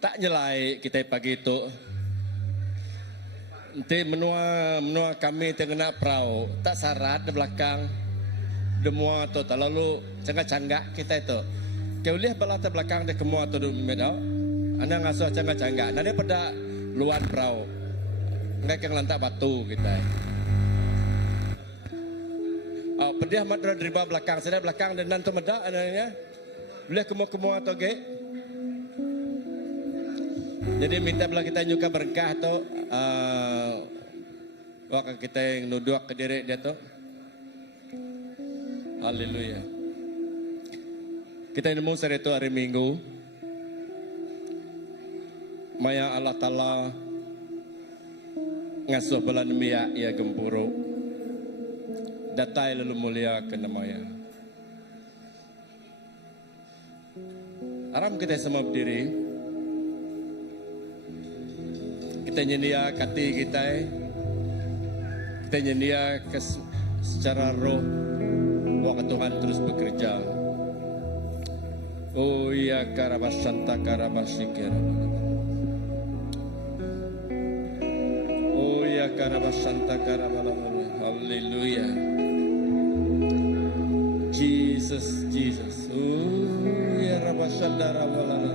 tak nyelai kita pagi itu. Nanti menua kami tengah perahu tak sarat di belakang demua tu tak lalu canggak-canggak kita itu. Kau lihat belakang belakang dia kemua tu di medau. Anda ngasuh canggak-canggak. Nanti pada luar perahu. Nggak yang lantak batu kita. Oh, pedih amat dari belakang. Saya belakang dan nanti medak anaknya. Boleh kemua atau ge? Jadi minta belah kita nyuka berkah tu. Waktu kita yang nuduak ke diri dia tu. Haleluya. Kita nemu hari itu hari Minggu. Maya Allah Ta'ala ngasuh belan miak ia gempuru. Datai lalu mulia ke namanya. Aram kita semua berdiri. Kita nyendia kati kita. Kita nyendia secara roh. Waktu Tuhan terus bekerja. Oh iya karabasanta karabasikir. Oh iya karabasanta karabalabala. Haleluya. Jesus, Jesus. Oh ya rabasanta rabalala.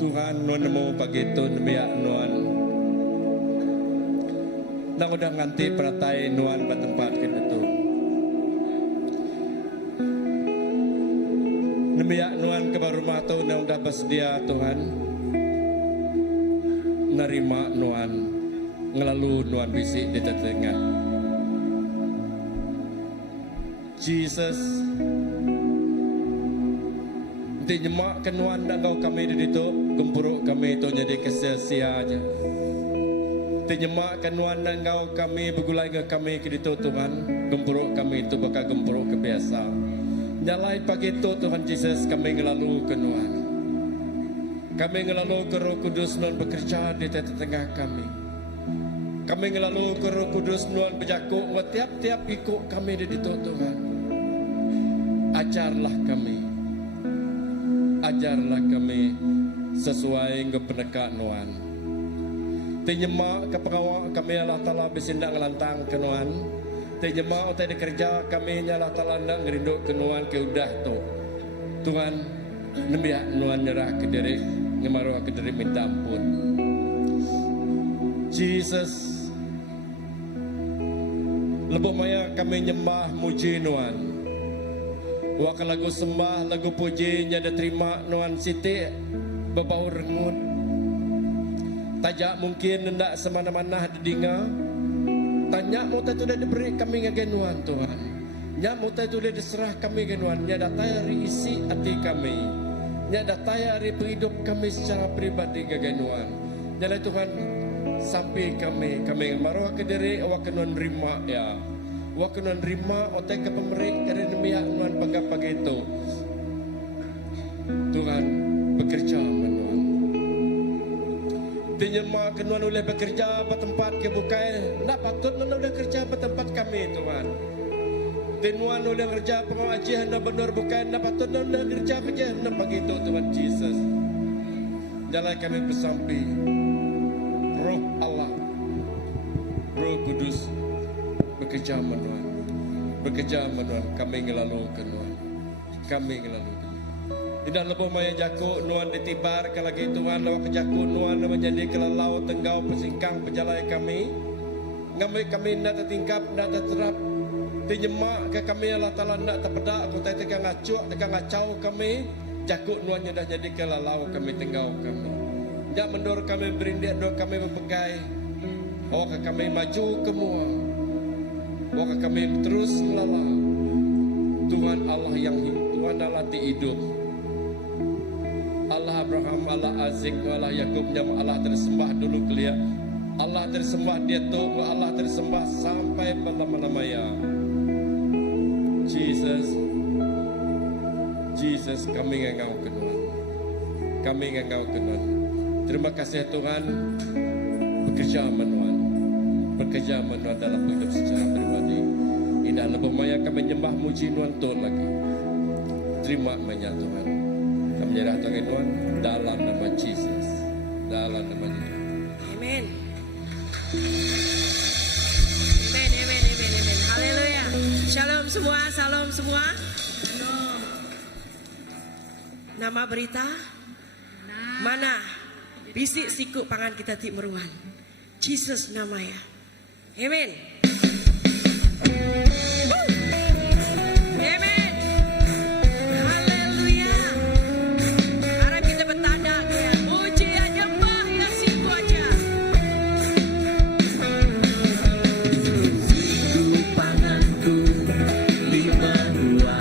Tuhan nuan mau pagi itu demiak nuan. Nang udah nganti peratai nuan bertempat kita tu. Demiak nuan ke rumah tu nang udah bersedia Tuhan. Nerima nuan ngelalu nuan bisik di tengah. Jesus. Nanti nyemak kenuan dan kau kami di situ, gempuruk kami itu jadi kesia-sia aja. Nanti nyemak kenuan dan kau kami bergulai ke kami ke situ Tuhan, gempuruk kami itu bakal gempuruk kebiasa. Nyalai pagi itu Tuhan Yesus kami ngelalu kenuan. Kami ngelalu ke Roh Kudus nuan bekerja di tengah kami. Kami ngelalu ke Roh Kudus nuan berjakuk tiap-tiap ikut kami di situ Tuhan. Ajarlah kami. Ajarlah kami sesuai dengan pendekat nuan. Tinyemak ke pengawal kami Allah Ta'ala bersindak ngelantang ke nuan. Tinyemak utai dikerja kami Allah Ta'ala nak ngerinduk ke nuan ke udah tu. Tuhan nembiak nuan nyerah ke diri. Ngemaruh ke diri minta ampun. Jesus. Lebuh maya kami nyembah muji nuan. Waka lagu sembah, lagu puji nyada terima nuan siti bebau rengut. Tajak mungkin hendak semana-mana didinga. Tanya mutai tu dah diberi kami ngagai nuan Tuhan. Nya mutai tu dah diserah kami ngagai nuan. Nya datai hari isi hati kami. Nya datai hari penghidup kami secara pribadi ngagai nuan. Nyalai Tuhan sampai kami maruah ke diri waka nuan rima ya. Waktu nuan rima otak ke pemerik kerana demiak nuan pagi itu Tuhan bekerja menuan. Tinyemak ke nuan boleh bekerja pada tempat ke bukai. Nak patut nuan boleh kerja pada tempat kami Tuhan. Tinuan boleh kerja pengajian nak benar bukai. Nak patut nuan boleh kerja nak pagi itu Tuhan Yesus. Jalan kami bersampi Roh Allah, Roh Kudus bekerja menuan. Bekerja menuan. Kami ngelalu ke nuan. Kami ngelalu ke nuan. Tidak lebuh maya jakuk nuan ditibar ke lagi Tuhan. Lawa ke jakuk nuan menjadi kelalau tenggau pesingkang pejalai kami. Ngambil kami nak tertingkap, nak terterap. Tinyemak ke kami Allah Ta'ala nak terpedak. Aku tak tekan ngacuk, tekan ngacau kami. Jakuk nuan dah jadi kelalau kami tenggau kami. Jak mendor kami berindik, dor kami berpegai. Oh kami maju ke mua. Waka kami terus melala. Tuhan Allah yang hidup, Tuhan Allah di hidup. Allah Abraham, Allah Azik, Allah Yakub, Allah tersembah dulu kelia. Allah tersembah dia tu, Allah tersembah sampai lama-lamanya. Jesus, Jesus kami engkau kenuan. Kami engkau kenuan. Terima kasih Tuhan bekerja menuan. Bekerja menuan dalam hidup secara pribadi. Indah lebih maya kami nyembah muji nuan Tuhan lagi. Terima banyak Tuhan. Kami menyerahkan Tuhan dalam nama Yesus. Dalam nama Yesus. Amin. Amin, amin, amin, amin. Haleluya. Shalom semua, salam semua. Nama berita mana bisik siku pangan kita ti meruan. Jesus namanya. Amin. Amin. Haleluya. Sekarang kita bertanda ya. Muji aja mbah ya siku aja. Siku panganku lima dua.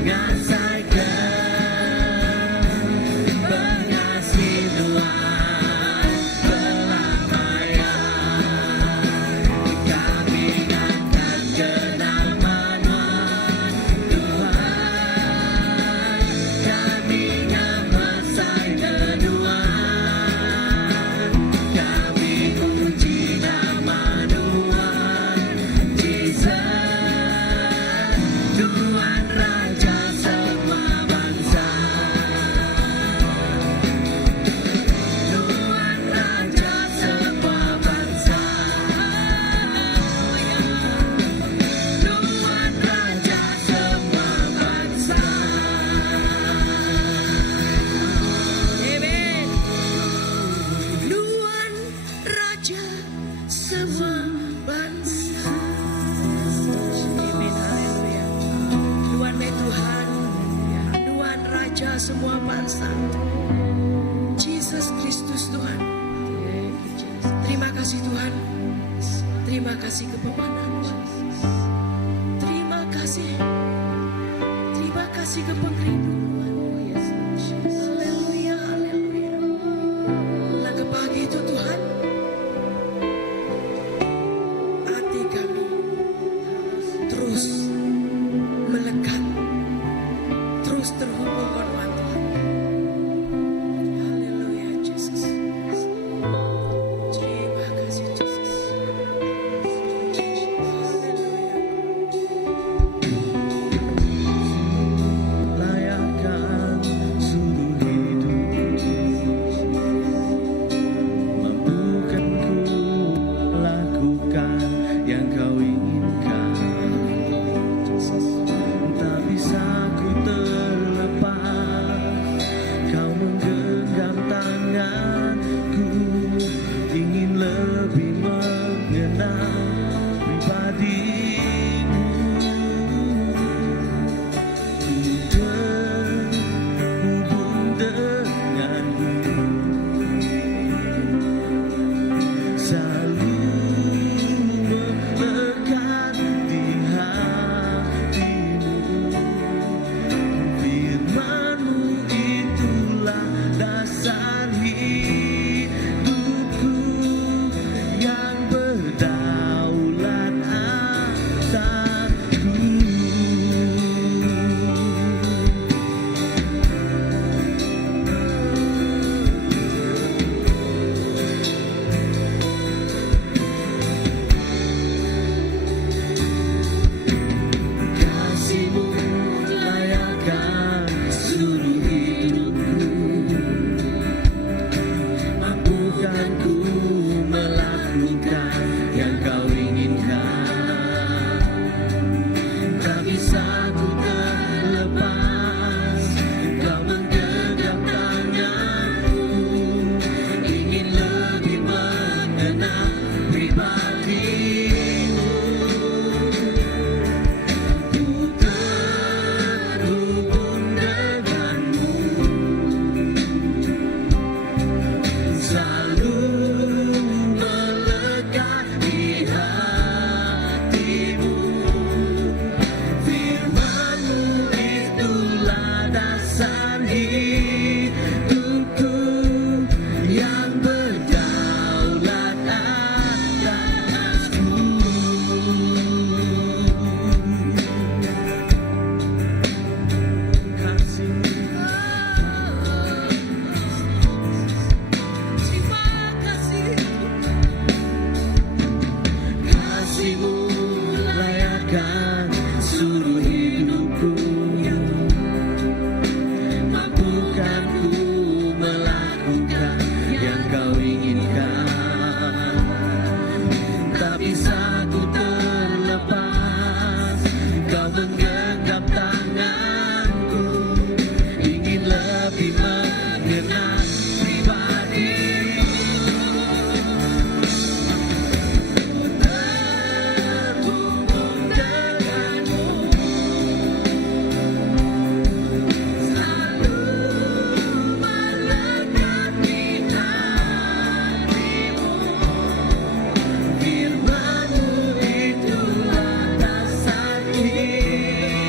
Nasa semua bangsa. Yesus Kristus Tuhan. Terima kasih Tuhan. Terima kasih kebenaran. Terima kasih. Terima kasih kepenghidupan. Haleluya, haleluya. Langkah pagi itu Tuhan, hati kami terus melekat, terus terhubung dengan Tuhan. Haleluya, Yesus. Terima kasih Yesus. Haleluya. Layakkan seluruh hidup, mampukan ku lakukan yang kau inginkan. Tak bisa ku terlepas, kau menggenggam tanganku, ingin lebih mengenal pribadimu. Terhubung denganmu, selalu melekat di hatimu. Firman-Mu itulah dasar hidupku yang berdaulat atasku. Kasih-Mu layakkan seluruh hidupku, mampukan ku melakukan yang kau inginkan. Tak bisa ku terlepas, kau menggenggam tanganku, ingin lebih mengenal pribadimu. Ku terhubung denganmu, selalu melekat di hatimu. Firman-Mu itulah dasar hidupku yang berdaulat atasku. Kasih-Mu layakkan seluruh hidupku, mampukan ku melakukan yang kau inginkan. Tak bisa ku terlepas, kau menggenggam tanganku, ingin lebih mengenal pribadimu. Terhubung denganmu, selalu melekat di hatimu. Firman-Mu itulah dasar hidupku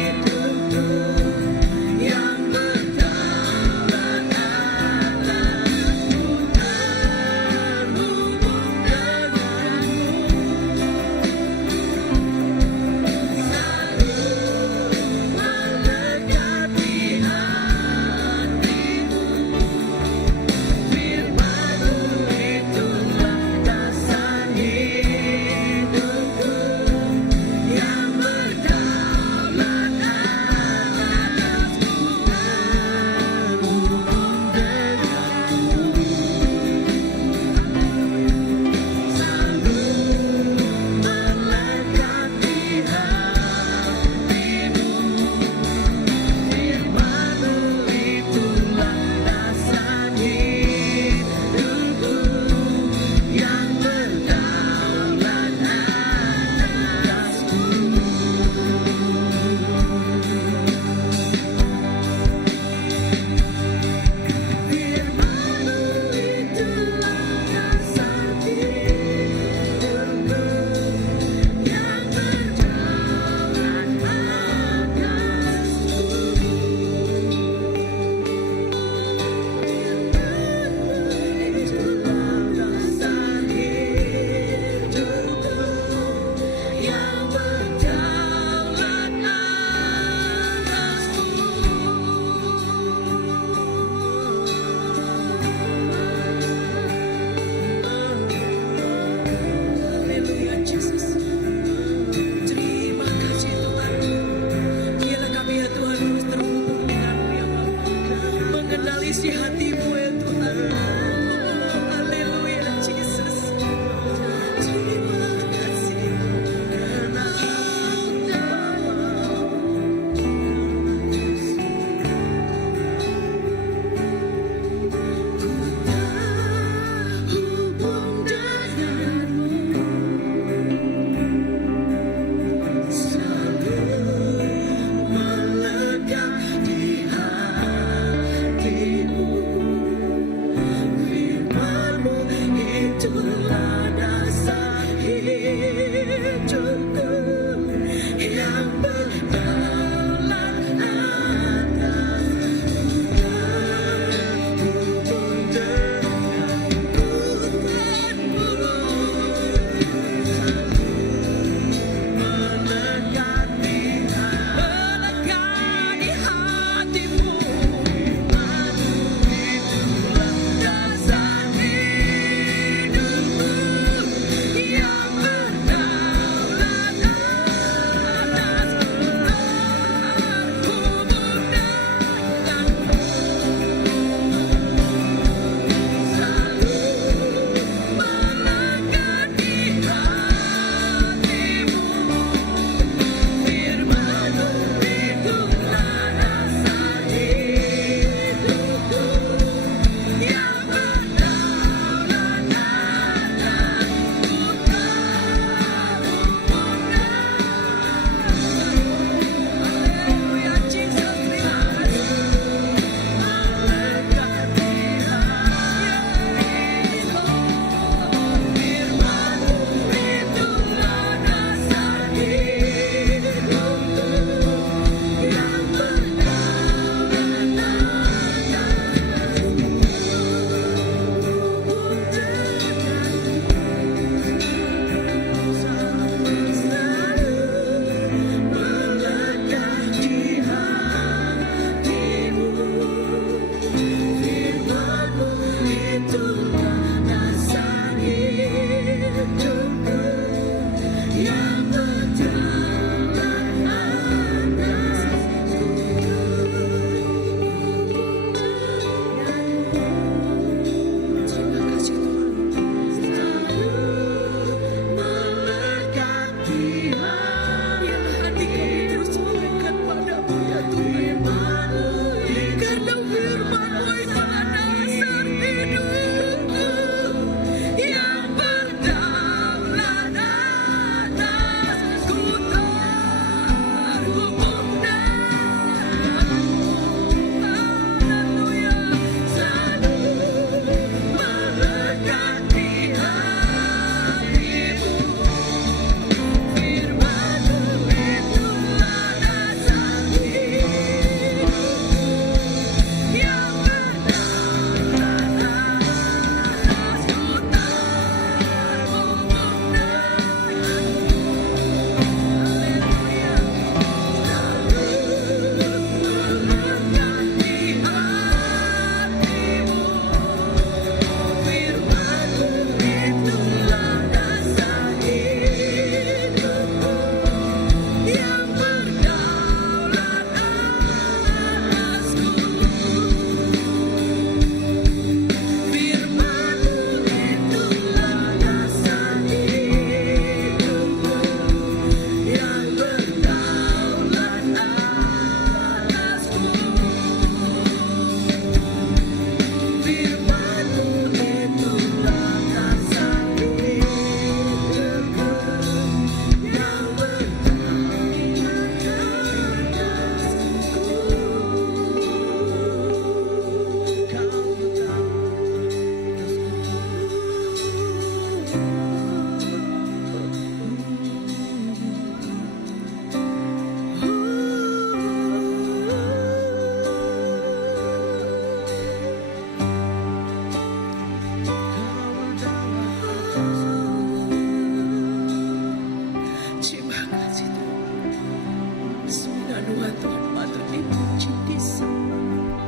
Tuhan, Tuhan patut dipuji, disembah.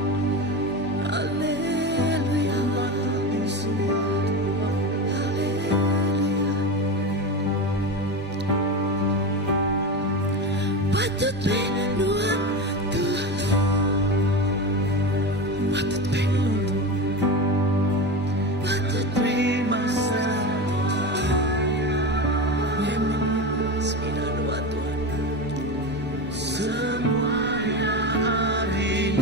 Haleluya, patut disembah. Haleluya. Patut Tuhan, Tuhan. Patut Tuhan. Patut terima semua Tuhan. Semuanya Amin,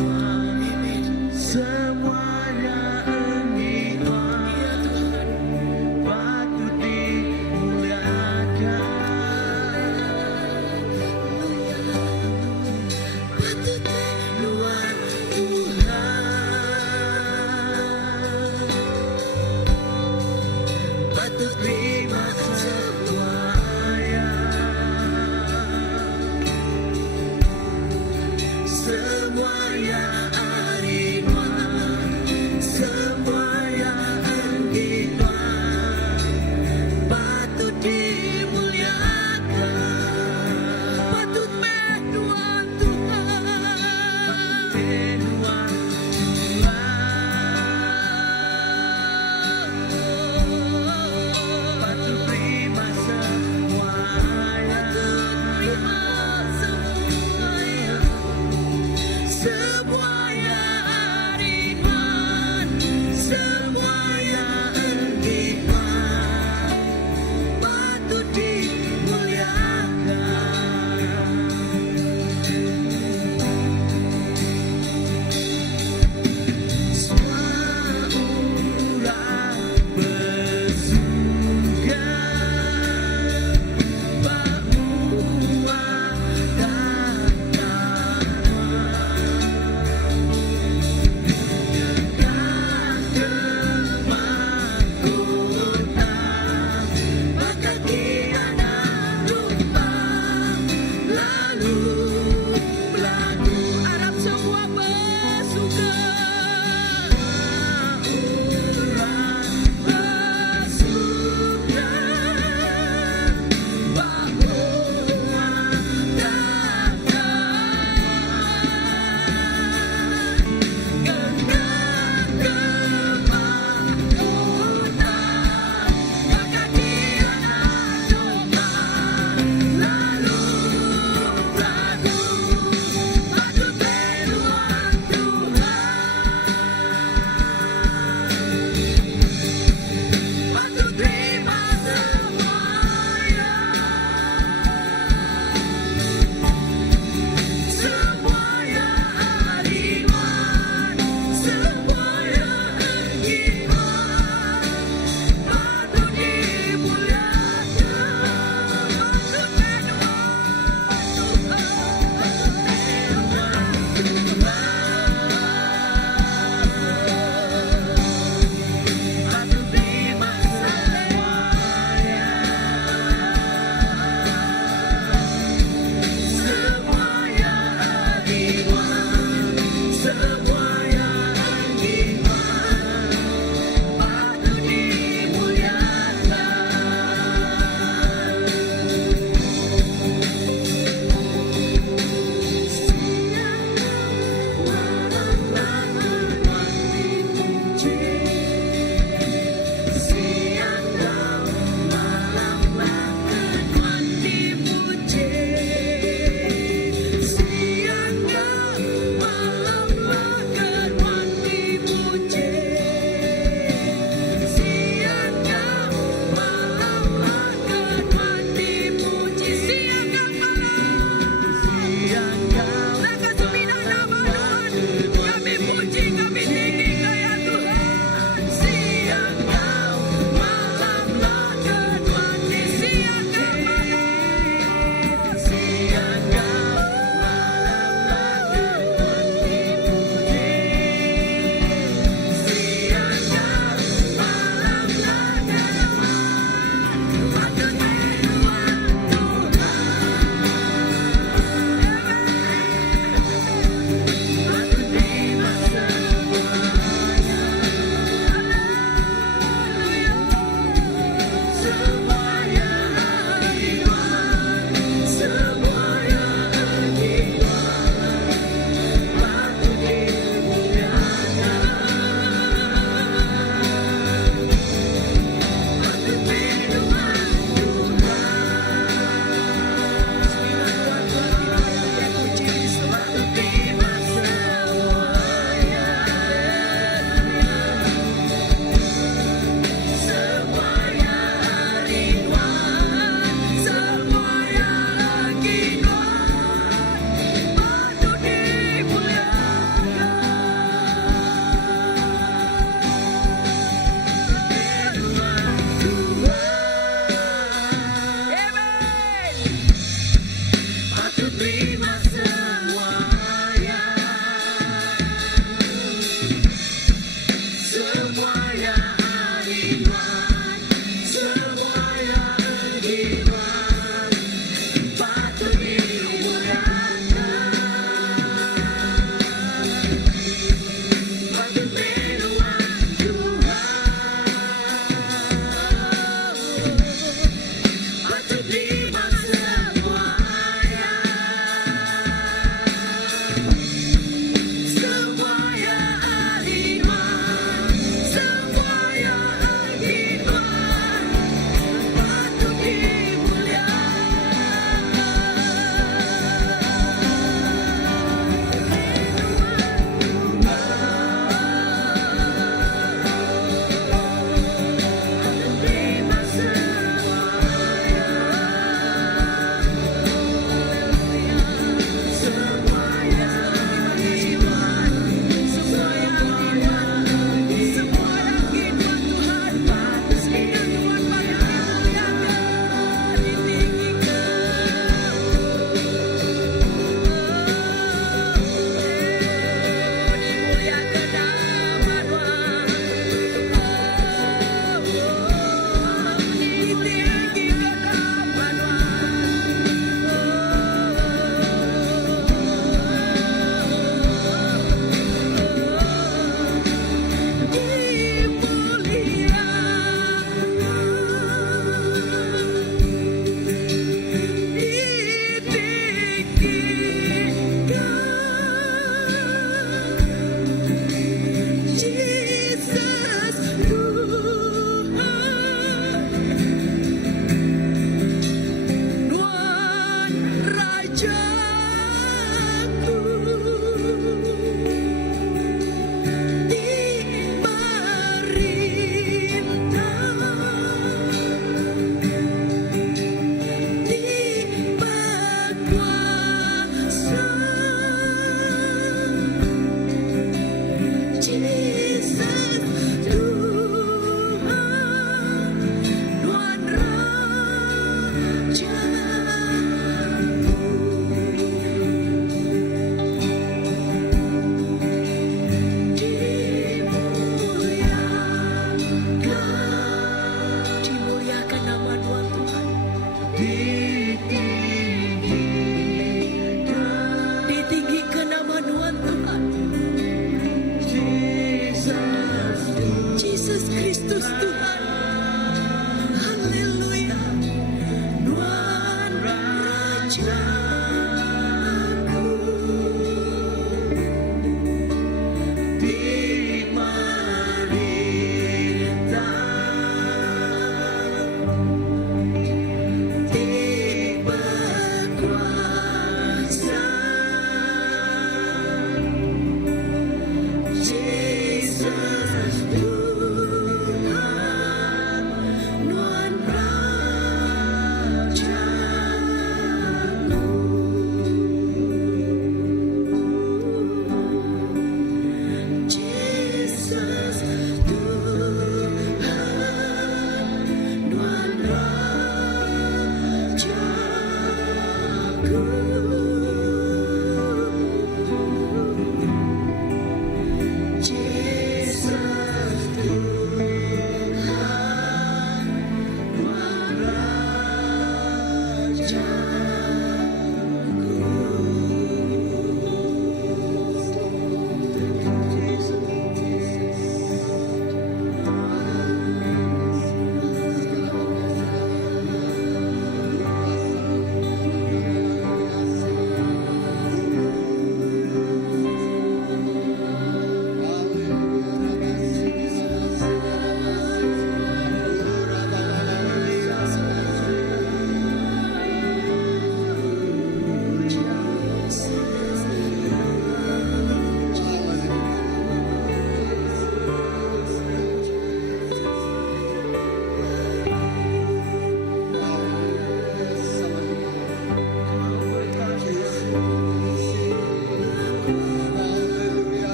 semuanya Engkau Ya Tuhan, patut dimuliakan. patut Tuhan patut terima semuanya. Semuanya Arimah, semuanya Engkau patut dimuliakan. patut Tuhan, Tuhan.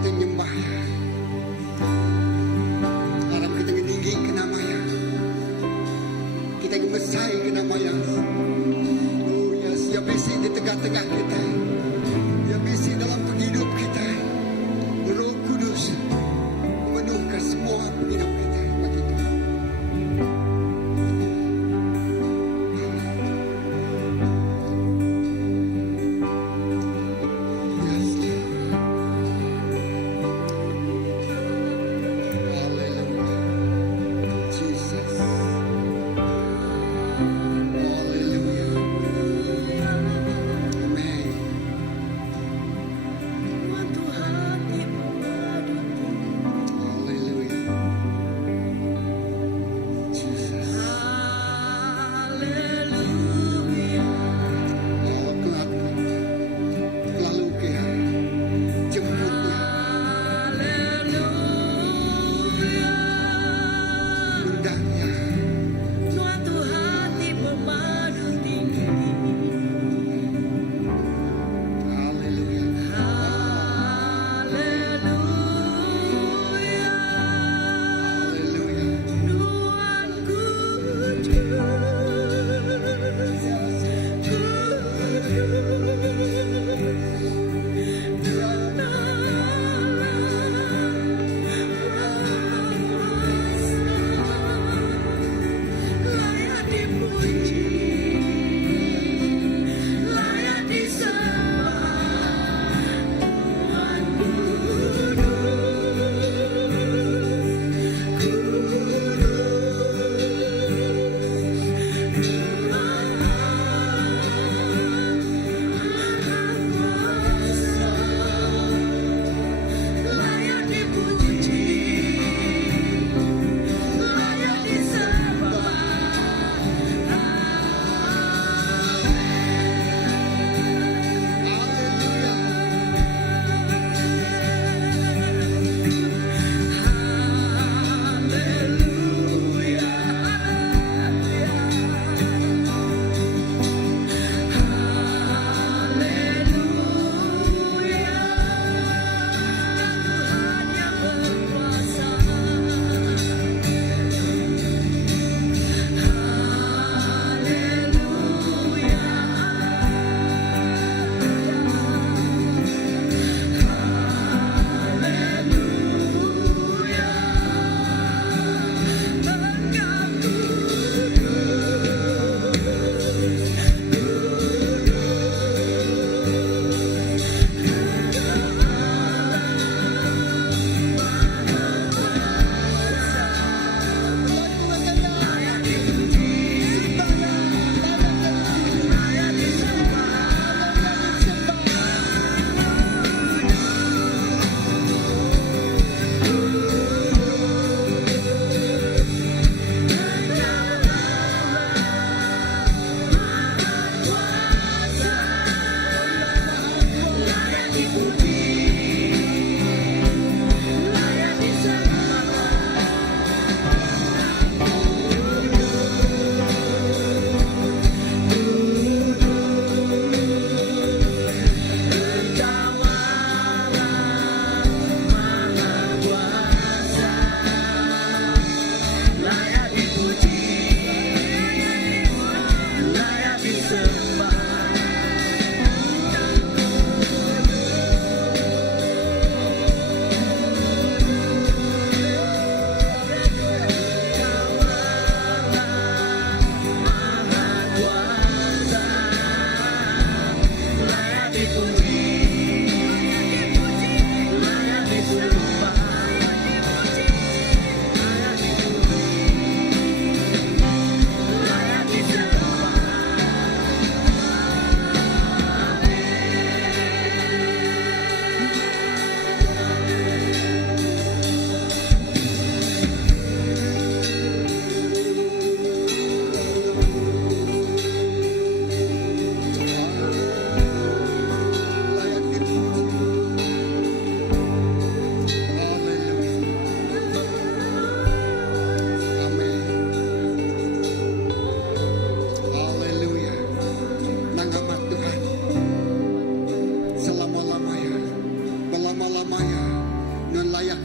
kita nyembah ya. Harap kita meninggi ke nama ya. Kita ngemesai ke nama ya. Oh ya, siap bisi di tengah-tengah kita. Ya bisi dalam penghidup kita. Roh Kudus memenuhkan semua penghidup kita. Bagi kita. Amen.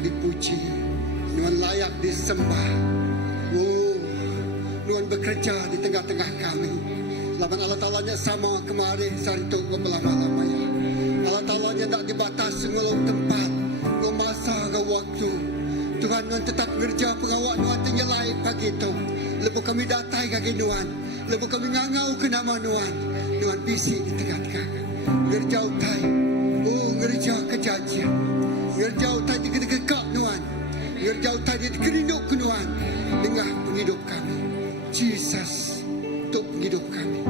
dipuji, Tuhan layak disembah. Oh, Tuhan bekerja di tengah-tengah kami. Laban Allah Ta'alanya sama kemarin sarito ke pelama-lamanya. Allah Ta'alanya tak dibatasi ngelau tempat, ngelau masa, ngelau waktu. Tuhan Tuhan tetap kerja pengawak Tuhan tenyelai pagi itu. Lepas kami datai kaki Tuhan, lepas kami ngangau ke nama Tuhan. Tuhan bisi di tengah-tengah. Kerja utai, oh kerja kejajian. Kerja utai di kekak Tuhan. Kerja utai di kerinduk ke Tuhan. Tengah penghidup kami. Jesus untuk penghidup kami.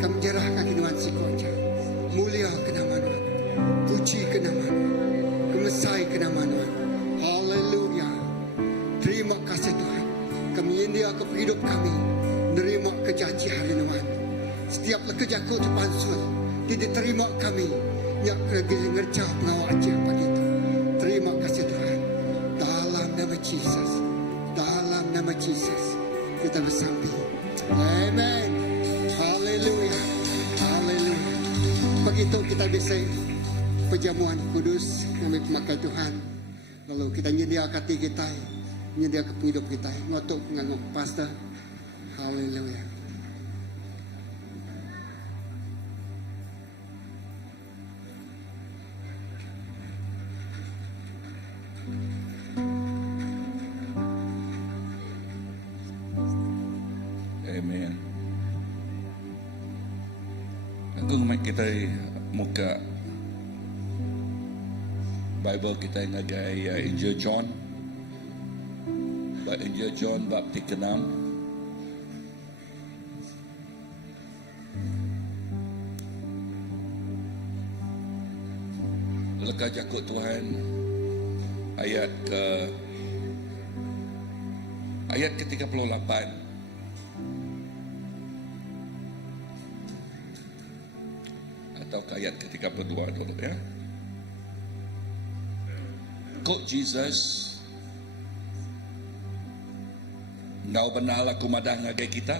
Kami jerah kaki Tuhan si kuaca. Mulia ke nama Tuhan. Puji ke nama Tuhan. Kemesai ke nama Tuhan. Haleluya. Terima kasih Tuhan. Kami india ke hidup kami. Nerima kejanji hari Tuhan. Setiaplah kerjaku terpansul. Tidak terima kami. Yang kerja ngerja pengawal aja pagi itu. Terima kasih Tuhan. Dalam nama Jesus. Dalam nama Jesus. Kita bersambung. Amen. Haleluya. Haleluya. Begitu kita bisa perjamuan kudus kami pemakai Tuhan. Lalu kita nyediakan hati kita, nyediakan hidup kita, ngotok nganguk pastor. Haleluya. Amen. Aku nak kita muka Bible kita ngagai Injil John. Injil John bab 36. Lekah jakut Tuhan ayat ke 38. Atau ke ayat ke-32 dulu ya. Kok Jesus ngau benar laku madah ngagai kita.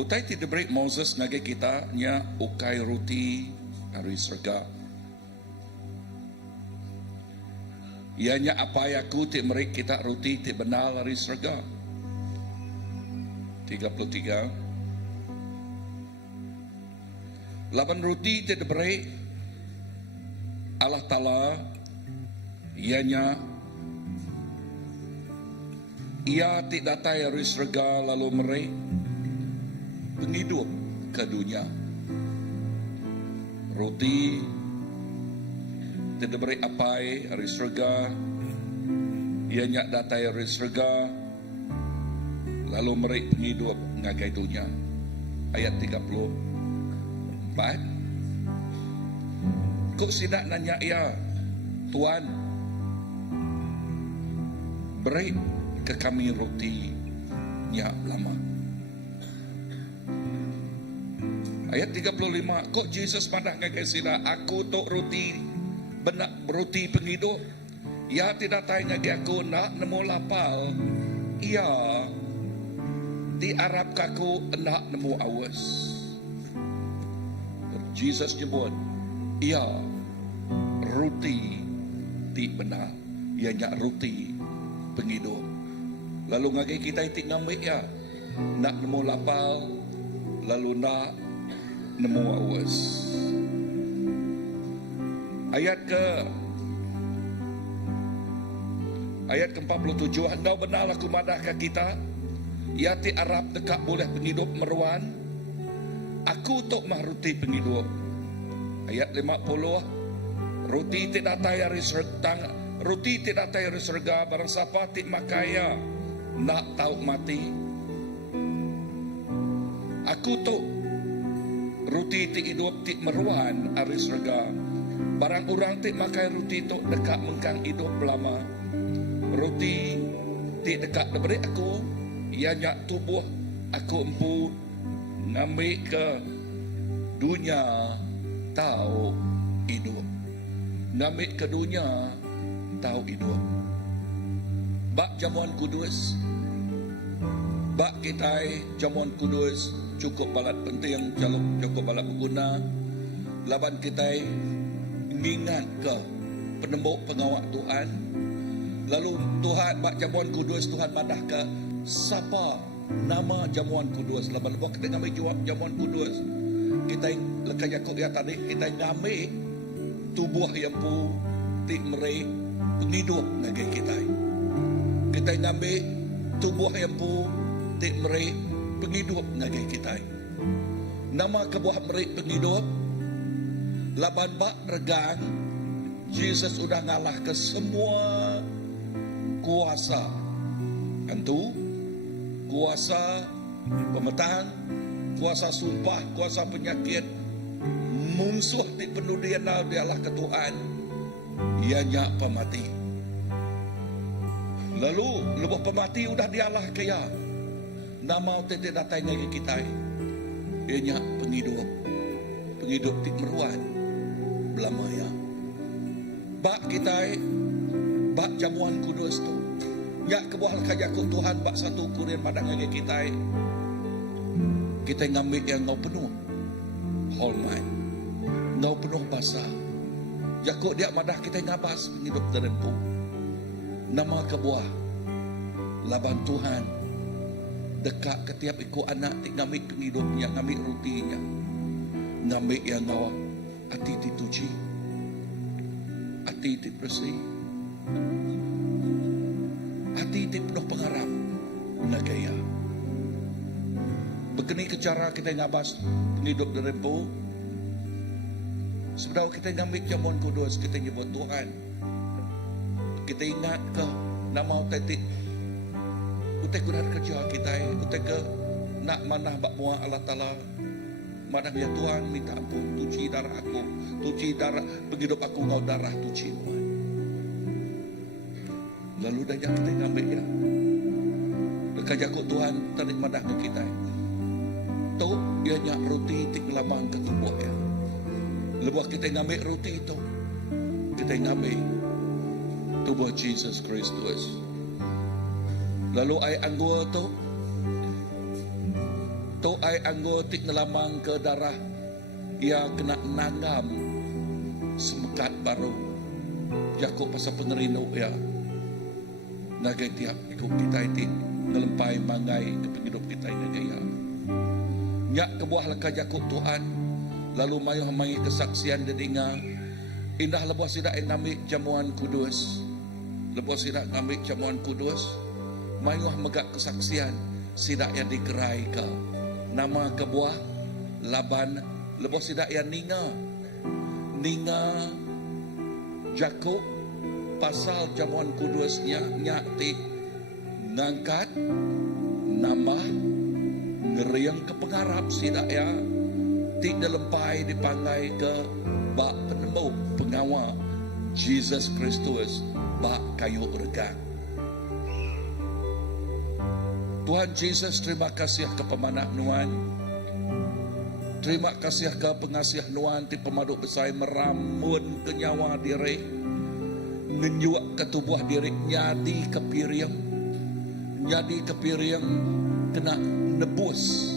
Utai tidak beri Moses ngagai kita nya ukai roti dari surga. Ianya apa aku tik merik kita roti tik benar dari surga. 33. Laban roti tidak beri Allah Ta'ala ianya ia tidak datai dari surga lalu merik penghidup ke dunia. Roti tidak beri apai dari surga ianya datai dari surga lalu merik penghidup ngagai dunia. Ayat 34. Kok sidak nanya ya Tuhan beri ke kami roti nya lama. Ayat 35. Kok Jesus madah ngagai sila aku tok roti benak roti penghidup. Ya tidak tahu ngagai aku nak nemu lapal. Ya diarap kaku nak nemu awas. Jesus nyebut ia roti ti benar, ianya roti penghidup. Lalu ngagai kita itik ngambil ya, nak nemu lapal, lalu nak nemu awas. Ayat ke-47, Engkau benar aku madahkah kita, ia ti Arab dekat boleh penghidup meruan, aku tok mah roti penghidup. Ayat 50, roti tidak tayar roti tidak tayar surga barang siapa tik makaya nak tahu mati. Aku tu roti tik hidup tik meruan ari surga. Barang orang tik makai roti tu dekat mengkang hidup lama. Roti tik dekat diberi aku, ianya tubuh aku empu ngambil ke dunia tahu hidup. Ngambil ke dunia tahu hidup. Bak jamuan kudus, bak kita jamuan kudus cukup balat penting, cukup balat berguna. Laban kita ingat ke penembuk pengawal Tuhan. Lalu Tuhan bak jamuan kudus, Tuhan madah ke siapa nama jamuan kudus. Lepas kita ngambil jawab jamuan kudus, kita lekas Yakub ya tadi, kita ngambil tubuh yang putih merek penghidup negeri kita. Kita ngambil tubuh yang putih merek penghidup negeri kita. Nama kebuah merek penghidup, laban bak regang, Jesus sudah ngalah ke semua kuasa. Antu, kuasa pemetaan, kuasa sumpah, kuasa penyakit, musuh di pendudian dialah ke Tuhan, ianya pemati. Lalu lebuh pemati udah dialah kaya, nama tidak datang lagi kita, ianya penghidup, penghidup di meruan, belamaya. Bak kita, bak jamuan kudus tu, ya kebuah kajakut Tuhan bak satu Korintus padang lagi kita ngambil yang ngau penuh, holman, ngau penuh basah. Jakut dia madah kita ngabas hidup terempu. Nama kebuah laban Tuhan dekat ketiap ikut anak ngambil penghidupnya, ngambil rutinya, ngambil yang ngau hati dituji, hati bersih, hati penuh pengharap nagaya. Begini ke cara kita ngabas penghidup terempu. Sebenarnya kita ngambil jamuan kudus, kita nyebut Tuhan. Kita ingat ke nama utetik, utek kudat kerja kita, utek ke nak manah bak muah Allah Ta'ala. Manah ya Tuhan minta ampun, tuci darah aku, tuci darah penghidup aku, ngau darah tuci Tuhan. Lalu dah kita ngambil ya. Dekat jakut Tuhan tarik madah ke kita. Tahu dia nyak roti tik lamang ke tubuh ya. Lebuh kita ngambil roti itu, kita ngambil tubuh Jesus Kristus. Lalu ai anggur tu ai anggur tik lamang ke darah, ia kena nanggam semekat baru. Jakub pasal pengerinu ya. Nagai tiap ikut kita itu ngelempai banggai ke penghidup kita ini gaya. Nyak kebuah leka Jakub Tuhan, lalu mayuh mangi kesaksian dedinga. Indah lebuh sidak ngambil jamuan kudus, lebuh sidak ngambil jamuan kudus, mayuh megak kesaksian sidak yang digerai ke nama kebuah laban lebuh sidak yang ninga Jakub pasal jamuan kudusnya nyati ngangkat nama ngeriang ke pengharap sidak ya tidak lempai dipangai ke bak penemu pengawal Jesus Kristus bak kayu regang. Tuhan Jesus, terima kasih ke pemanah nuan, terima kasih ke pengasih nuan ti pemaduk besar meramun ke nyawa diri, ngenyuak ke tubuh diri, nyadi kepiriang kena nebus,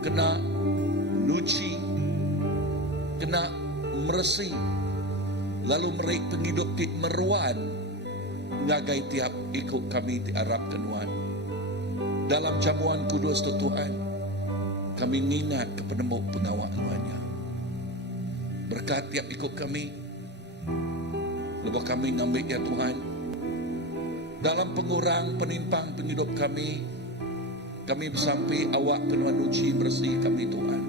kena nuci, kena meresi, lalu merik penghidup ti meruan, ngagai tiap ikut kami di Arab kenuan. Dalam jamuan kudus tu Tuhan, kami ingat ke penembuk pengawalannya. Berkat tiap ikut kami, lepas kami ngambil ya Tuhan, dalam pengurang penimpang penghidup kami bersampai awak penuan uji bersih kami Tuhan.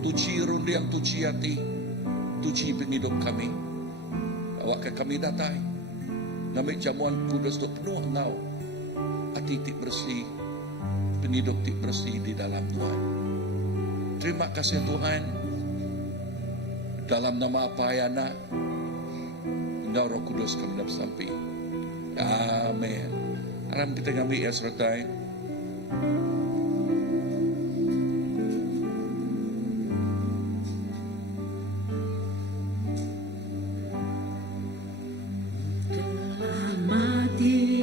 Tuci rundiang tuci hati, tuci penghidup kami. Awak ke kami datang, ngambil jamuan kudus tu penuh engkau, hati tik bersih, penghidup tik bersih di dalam Tuhan. Terima kasih Tuhan, dalam nama apa ya nak, Engkau Roh Kudus kami dah sampai. Amin. Aram kita ngambil ya sertai. mati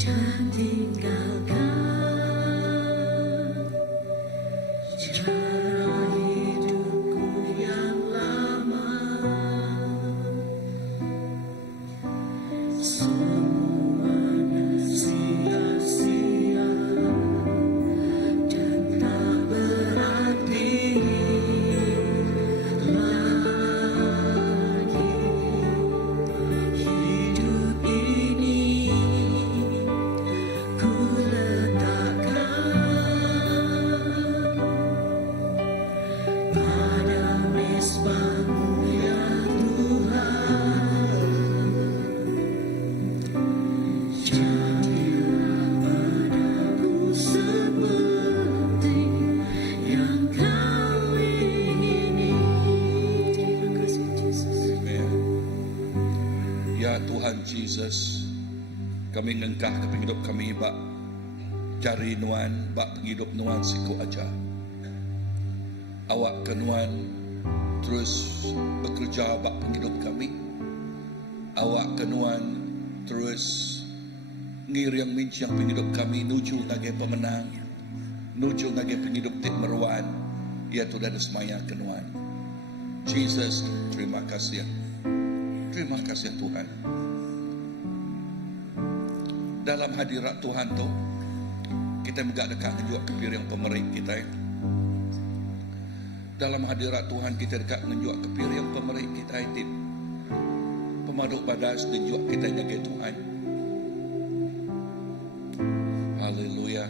dan tinggalkan cara hidupku yang lalu. Jesus, kami ngengkah ke penghidup kami bak cari nuan, bak penghidup nuan siku aja. Awak ke nuan terus bekerja bak penghidup kami. Awak ke nuan terus ngiriang mincang penghidup kami nuju nage pemenang, nuju nage penghidup tik meruan, iaitu dan semaya ke nuan. Jesus, terima kasih. Terima kasih Tuhan. Dalam hadirat Tuhan tu, kita megak dekat menjuak kepiring pemerintah kita. Dalam hadirat Tuhan kita dekat menjuak kepiring pemerintah kita itu. Pemaduk badas dan juak kita jaga Tuhan. Haleluya.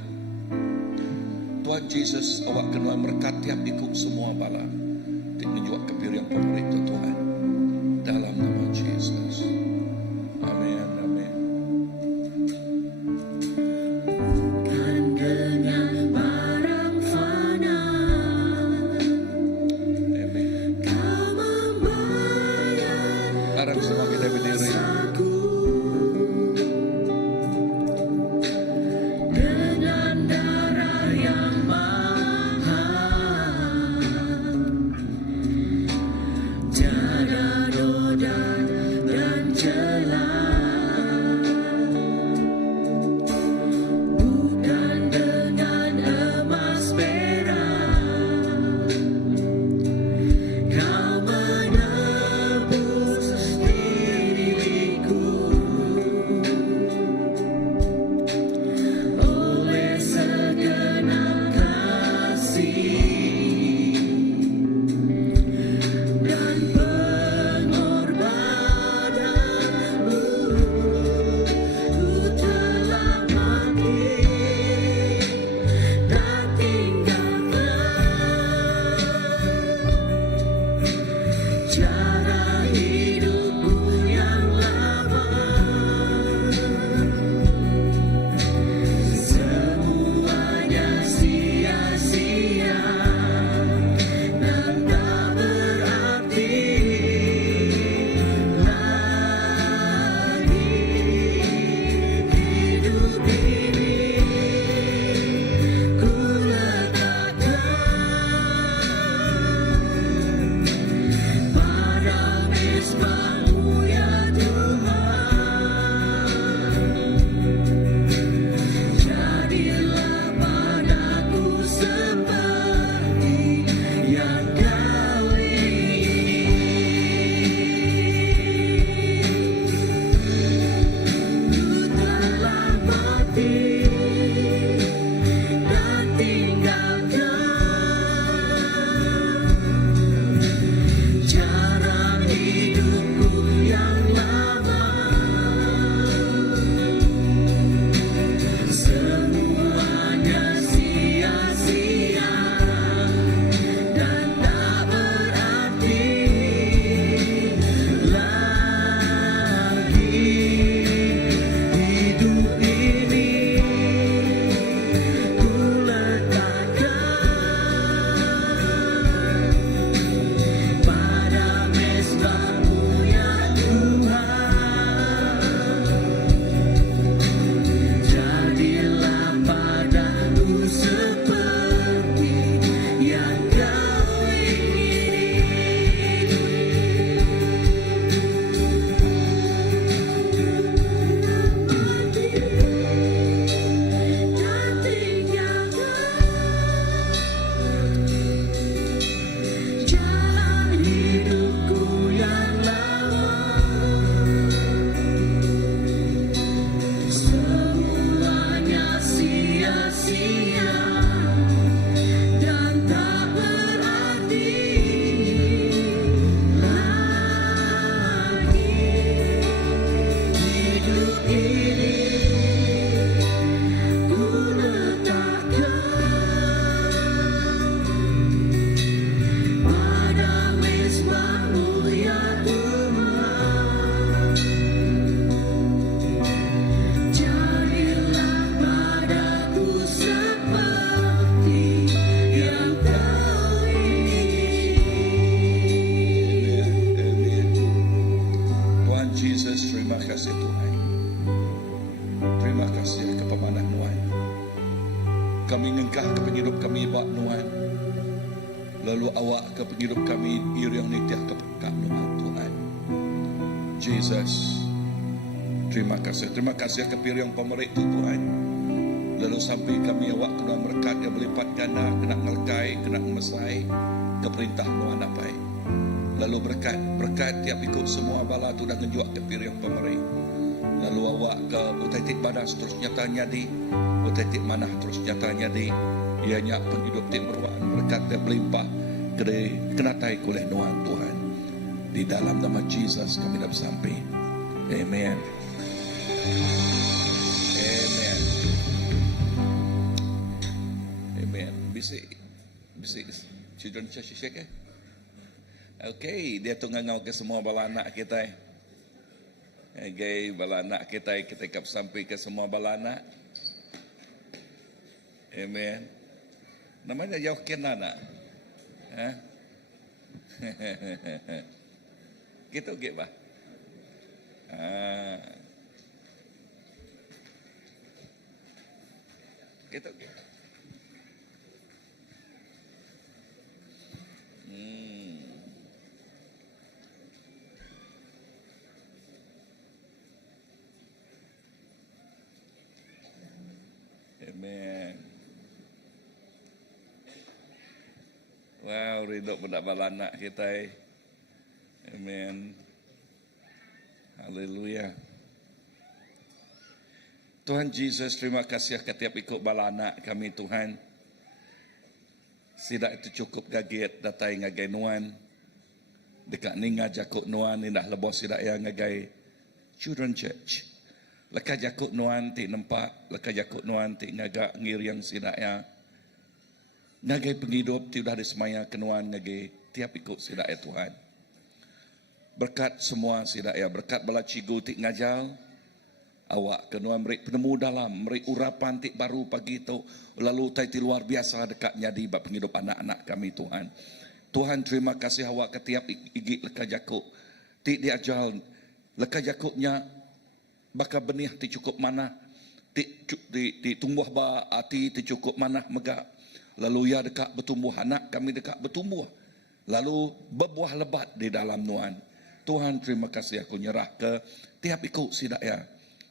Tuhan Yesus, awak kena berkat tiap ikut semua bala. Tik menjuak kepiring pemerintah Tuhan. Dalam nama Yesus. Amin, amin. Bukan dengan barang fana Amin. Kau membayar Harap semua kita berdiri. aku dengan darah yang mahal. Tiada noda dan celah. Engkah ke penghidup kami bak Nuan. Lalu awak ke penghidup kami iriang nitiah ke pekak Nuan Tuhan. Jesus, terima kasih. Terima kasih ke piriang pemerik tu Tuhan. Lalu sampai kami awak kena berkat yang berlipat ganda, kena ngelkai, kena mesai ke perintah Nuan apai. Lalu berkat tiap ikut semua bala tu dah ngejuak ke piriang pemerik. Lalu awak ke utetik badas terus nyata nyadi, utetik manah terus nyata nyadi. Ianya penghidup tim meruan berkat yang berlimpah kenatai kuleh Nuan Tuhan. Di dalam nama Jesus kami dah sampai. Amen. Amen. Amen. Bisik children church shake. Okay, dia tu ngangau ke semua bala anak kita. Okay, bala anak kita kap sampai ke semua bala anak. Amen. Namanya jauh kena nak. Ha? Gitu ke bah? Gitu ke? Amen. Wow, ridho pada bala anak kita. Amen. Haleluya. Tuhan Jesus, terima kasih ketiap ikut bala anak kami Tuhan. Sidak itu cukup gaget datai ngagai Nuan. Dekat ninga jakuk Nuan indah lebos sidak yang ngagai Children Church. Leka jakuk Nuan ti nampak, leka jakuk Nuan ti ngagak ngiriang sidak ya. Ngagai penghidup ti udah disemaya ke Nuan ngagai tiap ikut sidak ya Tuhan. Berkat semua sidak ya, berkat bala cigu ti ngajal. Awak ke Nuan beri penemu dalam, beri urapan ti baru pagi tu. Lalu taiti luar biasa dekatnya di bab penghidup anak-anak kami Tuhan. Tuhan terima kasih awak ketiap igi leka jakuk. Ti diajal leka jakuknya bakal benih ti cukup mana. Ti tumbuh ba ati ti cukup mana megak. Lalu ya dekat bertumbuh, anak kami dekat bertumbuh. Lalu berbuah lebat di dalam Nuan. Tuhan terima kasih aku nyerah ke tiap ikut sidak ya.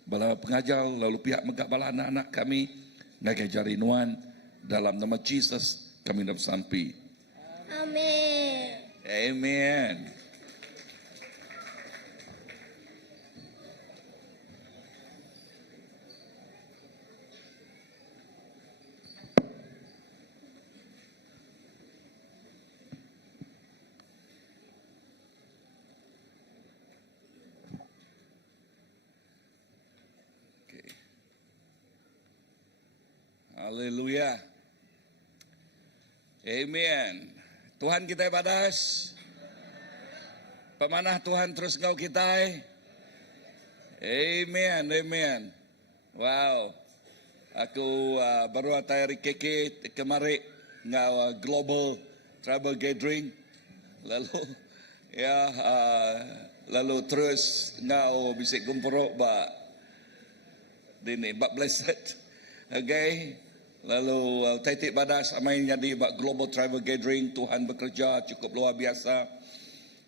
Bala pengajar lalu pihak megak bala anak-anak kami ngagai jari Nuan dalam nama Jesus kami dah sampai. Amin. Amen. Haleluya. Amen. Tuhan kita badas. Pemanah Tuhan terus ngau kita. Amen. Amen. Wow. Aku baru atari keke kemarin ngau global travel gathering. Lalu ya lalu terus ngau bisik kumpul ba dini bak blessed. Okay. Lalu titik badas amai jadi bak global travel gathering. Tuhan bekerja cukup luar biasa.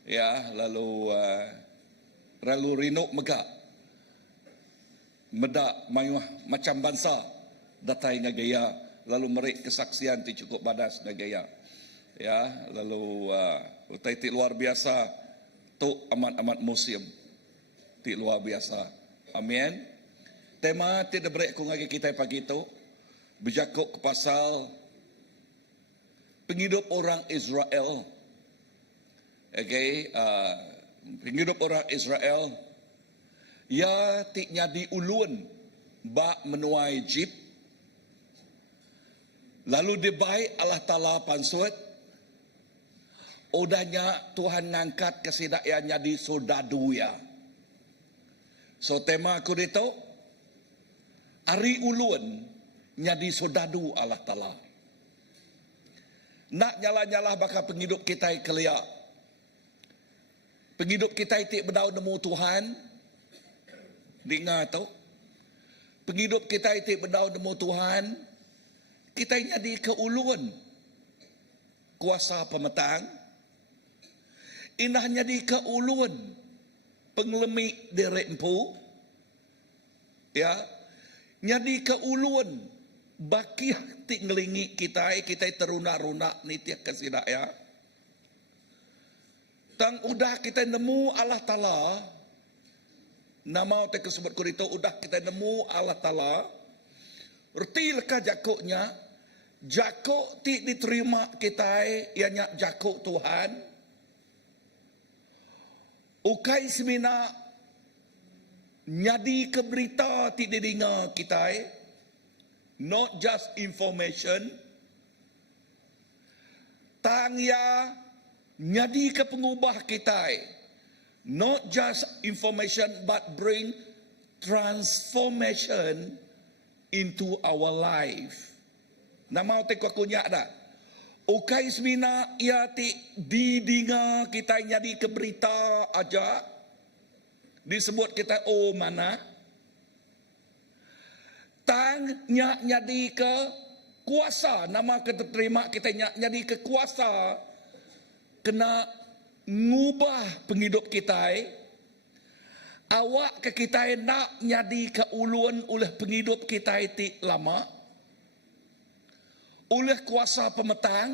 Ya, lalu rinuk megak. Medak mayuh macam bangsa datai ngagaya. Lalu merik kesaksian ti cukup badas ngagaya. Ya, lalu titik luar biasa tu amat-amat museum. Ti luar biasa. Amin. Tema tidak break ku ngagi kita pagi itu berjakuk ke pasal penghidup orang Israel. Okay, penghidup orang Israel ya tik nyadi ulun bak menuai jip. Lalu dibaik Allah Ta'ala pansuat. Odanya Tuhan ngangkat kesidak yang nyadi sodadu ya. So tema aku itu Ari ulun nyadi sodadu Allah Ta'ala. Nak nyala-nyala bakal penghidup kita kelia. Penghidup kita itu berdau nemu Tuhan. Dengar tau. Penghidup kita itu berdau nemu Tuhan. kita jadi ke ulun kuasa pemetang, inah jadi ke ulun pengelemik derek empu, ya, jadi ke ulun baki hati ngelingi kita teruna-runa ni tiak kasidak ya. Tang udah kita nemu Allah Ta'ala, nama te kesebut kurito udah kita nemu Allah Ta'ala, erti leka jakuknya, jakuk ti diterima kita, ianya jakuk Tuhan, ukai semina nyadi ke berita ti didengar kita, not just information, tang ya nyadi ke pengubah kita, not just information but bring transformation into our life. Nama te aku nyak dah. Ukai semina ia ti didinga kita nyadi ke berita aja. Disebut kita mana. Tang nyak nyadi ke kuasa, nama kita terima kita nyak nyadi ke kuasa, kena ngubah penghidup kita. Awak ke kita nak nyadi ke ulun oleh penghidup kita ti lama, oleh kuasa pemetang,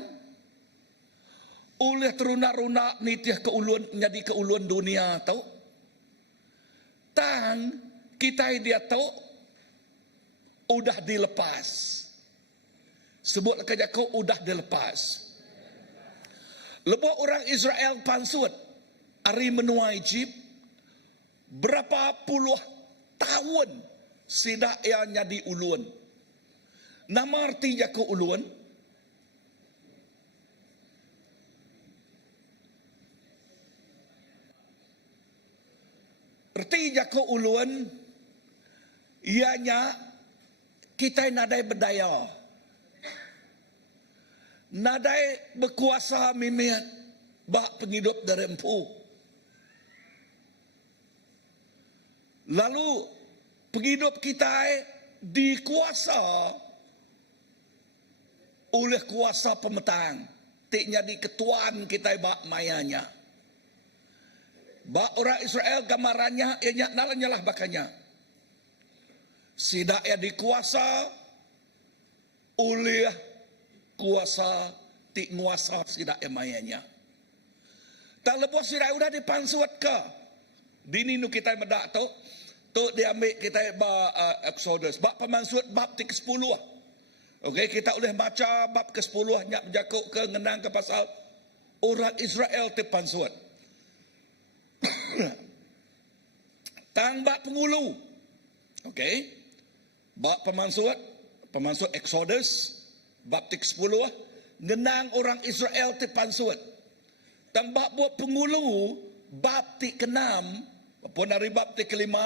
oleh teruna-runa nitiah ke ulun nyadi ke ulun dunia tau. Tang kita dia tahu udah dilepas. Sebut kerja kau udah dilepas. Lepas orang Israel pansut hari menua Egypt, berapa puluh tahun sidak ia nyadi ulun. Nama arti jaku ulun? Arti jaku ulun, ianya kita nadai berdaya. Nadai berkuasa mimiat bak penghidup dari empu. Lalu penghidup kita dikuasa oleh kuasa pemetang. Tik jadi ketuan kita bak mayanya. Bak orang Israel gambarannya ianya nalanyalah bakanya. Sidak ya dikuasa oleh kuasa ti nguasa sidak emayanya. Tak lepas sidak udah dipansuat ke dini nu kita medak tu diambil kita Exodus bab pemansut bab ti ke-10. Okey, kita boleh baca bab ke-10 nyak berjakuk ke ngenang ke pasal orang Israel ti pansuat. Tang bab pengulu. Okey. Bab pemansut Exodus bab 10 ngenang orang Israel ti pansut. Tang bab buat pengulu bab ti ke-6 apun dari bab ti ke-5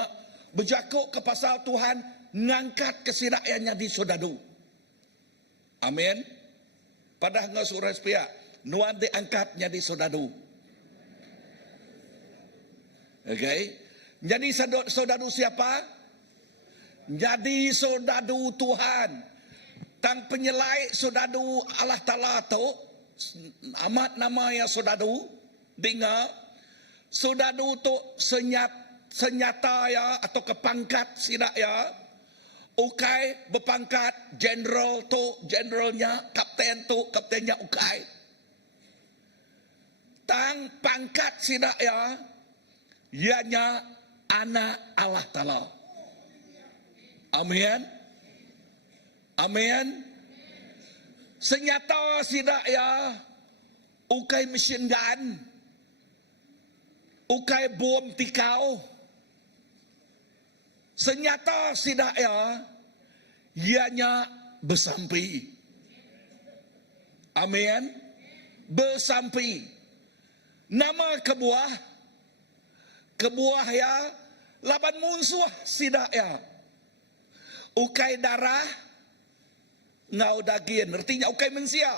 berjakuk ke pasal Tuhan ngangkat kesirayannya di sodadu. Amin. Padah ngasurai sepia nuan diangkatnya di sodadu. Okey. Jadi sodadu siapa? Jadi sodadu Tuhan. Tang penyelai sodadu Allah Ta'ala tu, amat nama ya sodadu, dengar, sodadu tu senyata ya atau kepangkat sidak ya, ukai berpangkat general tu, generalnya, kapten tu, kaptennya ukai. Tang pangkat sidak ya, ianya anak Allah Ta'ala. Amin. Amin. Senyata sidak ya, ukai mesin gun, ukai bom tikau. Senyata sidak ya, ianya bersampi. Amin. Bersampi. Nama kebuah ya, laban musuh sidak ya. Ukai darah, ngau daging, artinya ukai manusia.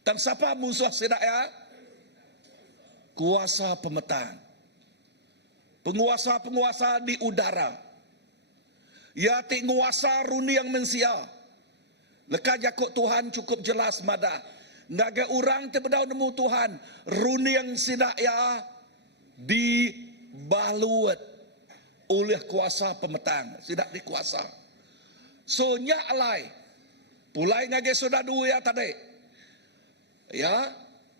Dan siapa musuh sidak ya? Kuasa pemetang. Penguasa di udara. Ya ti nguasa runi yang manusia. Leka jakuk Tuhan cukup jelas mada. Naga orang tebedau nemu Tuhan. Runing sidak ya dibalut oleh kuasa pemetang. Sidak dikuasa. So nyak alai. Pulai ngage sodadu ya tadi. Ya.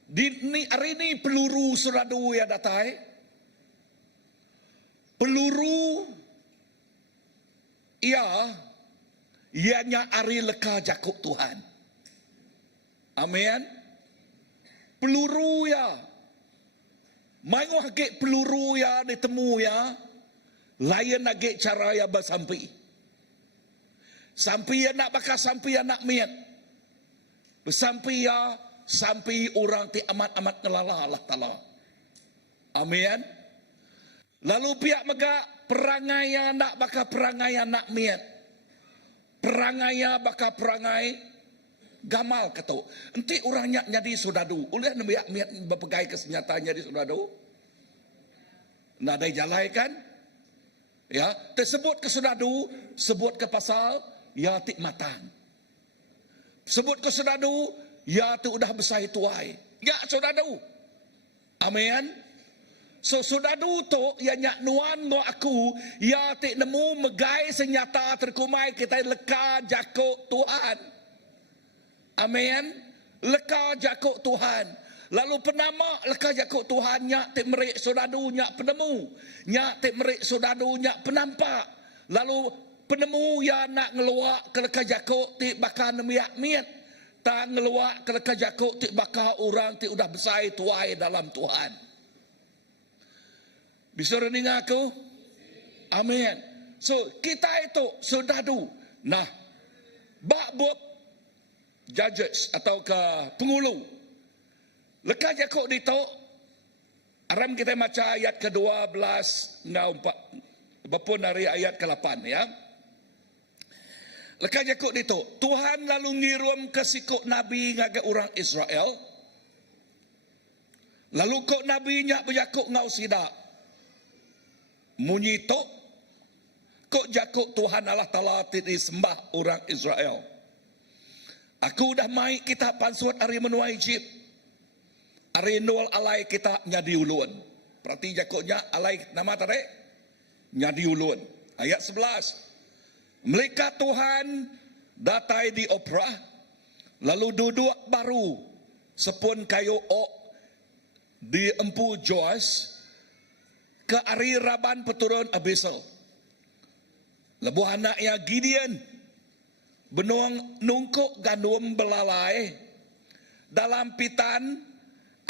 Hari ini peluru sodadu ya datai. Peluru ianya ari leka jakuk Tuhan. Amin. Peluru ya. Maingu hake peluru ya ditemu ya. Lain lagi cara ya bersampi. Sampi ya nak bakal sampi ya nak miat. Bersampi ya. Sampai orang ti amat-amat ngelala Allah Ta'ala. Amin. Lalu pihak mega perangaya nak bakal perangaya nak miat. Perangaya bakal perangai gamal kata. Enti orangnya jadi sodadu. Oleh miat berpegai kesenyatanya di sodadu. Nadai jalai kan? Ya, tersebut ke sodadu, sebut ke pasal ya tik matang. Sebut ke sodadu, ya tu udah besar tuai. Ya sodadu. Amin. So sodadu tu ya nyak nuan ngo aku ya tik nemu megai senyata terkumai kita leka jakuk Tuhan. Amin. Leka jakuk Tuhan. Lalu penama leka jakuk Tuhan nyak tik merik sodadu nyak penemu. Nyak tik merik sodadu nyak penampak. Lalu penemu ya nak ngeluak ke leka jakuk tik bakal nemiak-miat. Tak ngeluak ke leka jakuk tik bakal orang tik udah besar tuai dalam Tuhan. Bisa rening aku? Amin. So, kita itu sodadu. Nah, bab judges atau ke pengulu. Leka jakuk dito, aram kita baca ayat ke-12 ngau 4. Bapun dari ayat ke-8 ya. Leka jakuk dito, Tuhan lalu ngirum ke sikuk nabi ngaga orang Israel. Lalu kok nabi nyak berjakuk ngau sidak. Munyito kok jakuk Tuhan Allah Ta'ala tidak sembah orang Israel. Aku dah mai kita pansuat hari menua Egypt. Hari nol alai kita nyadi ulun. Berarti jakuknya alai nama tadi nyadi ulun. Ayat 11. Melikat Tuhan datai di opera. Lalu duduk baru sepun kayu ok di empu Joas. Ke ari raban peturun Abisal. Lebuh anaknya Gideon. Benuang nungkuk gandum belalai. Dalam pitan.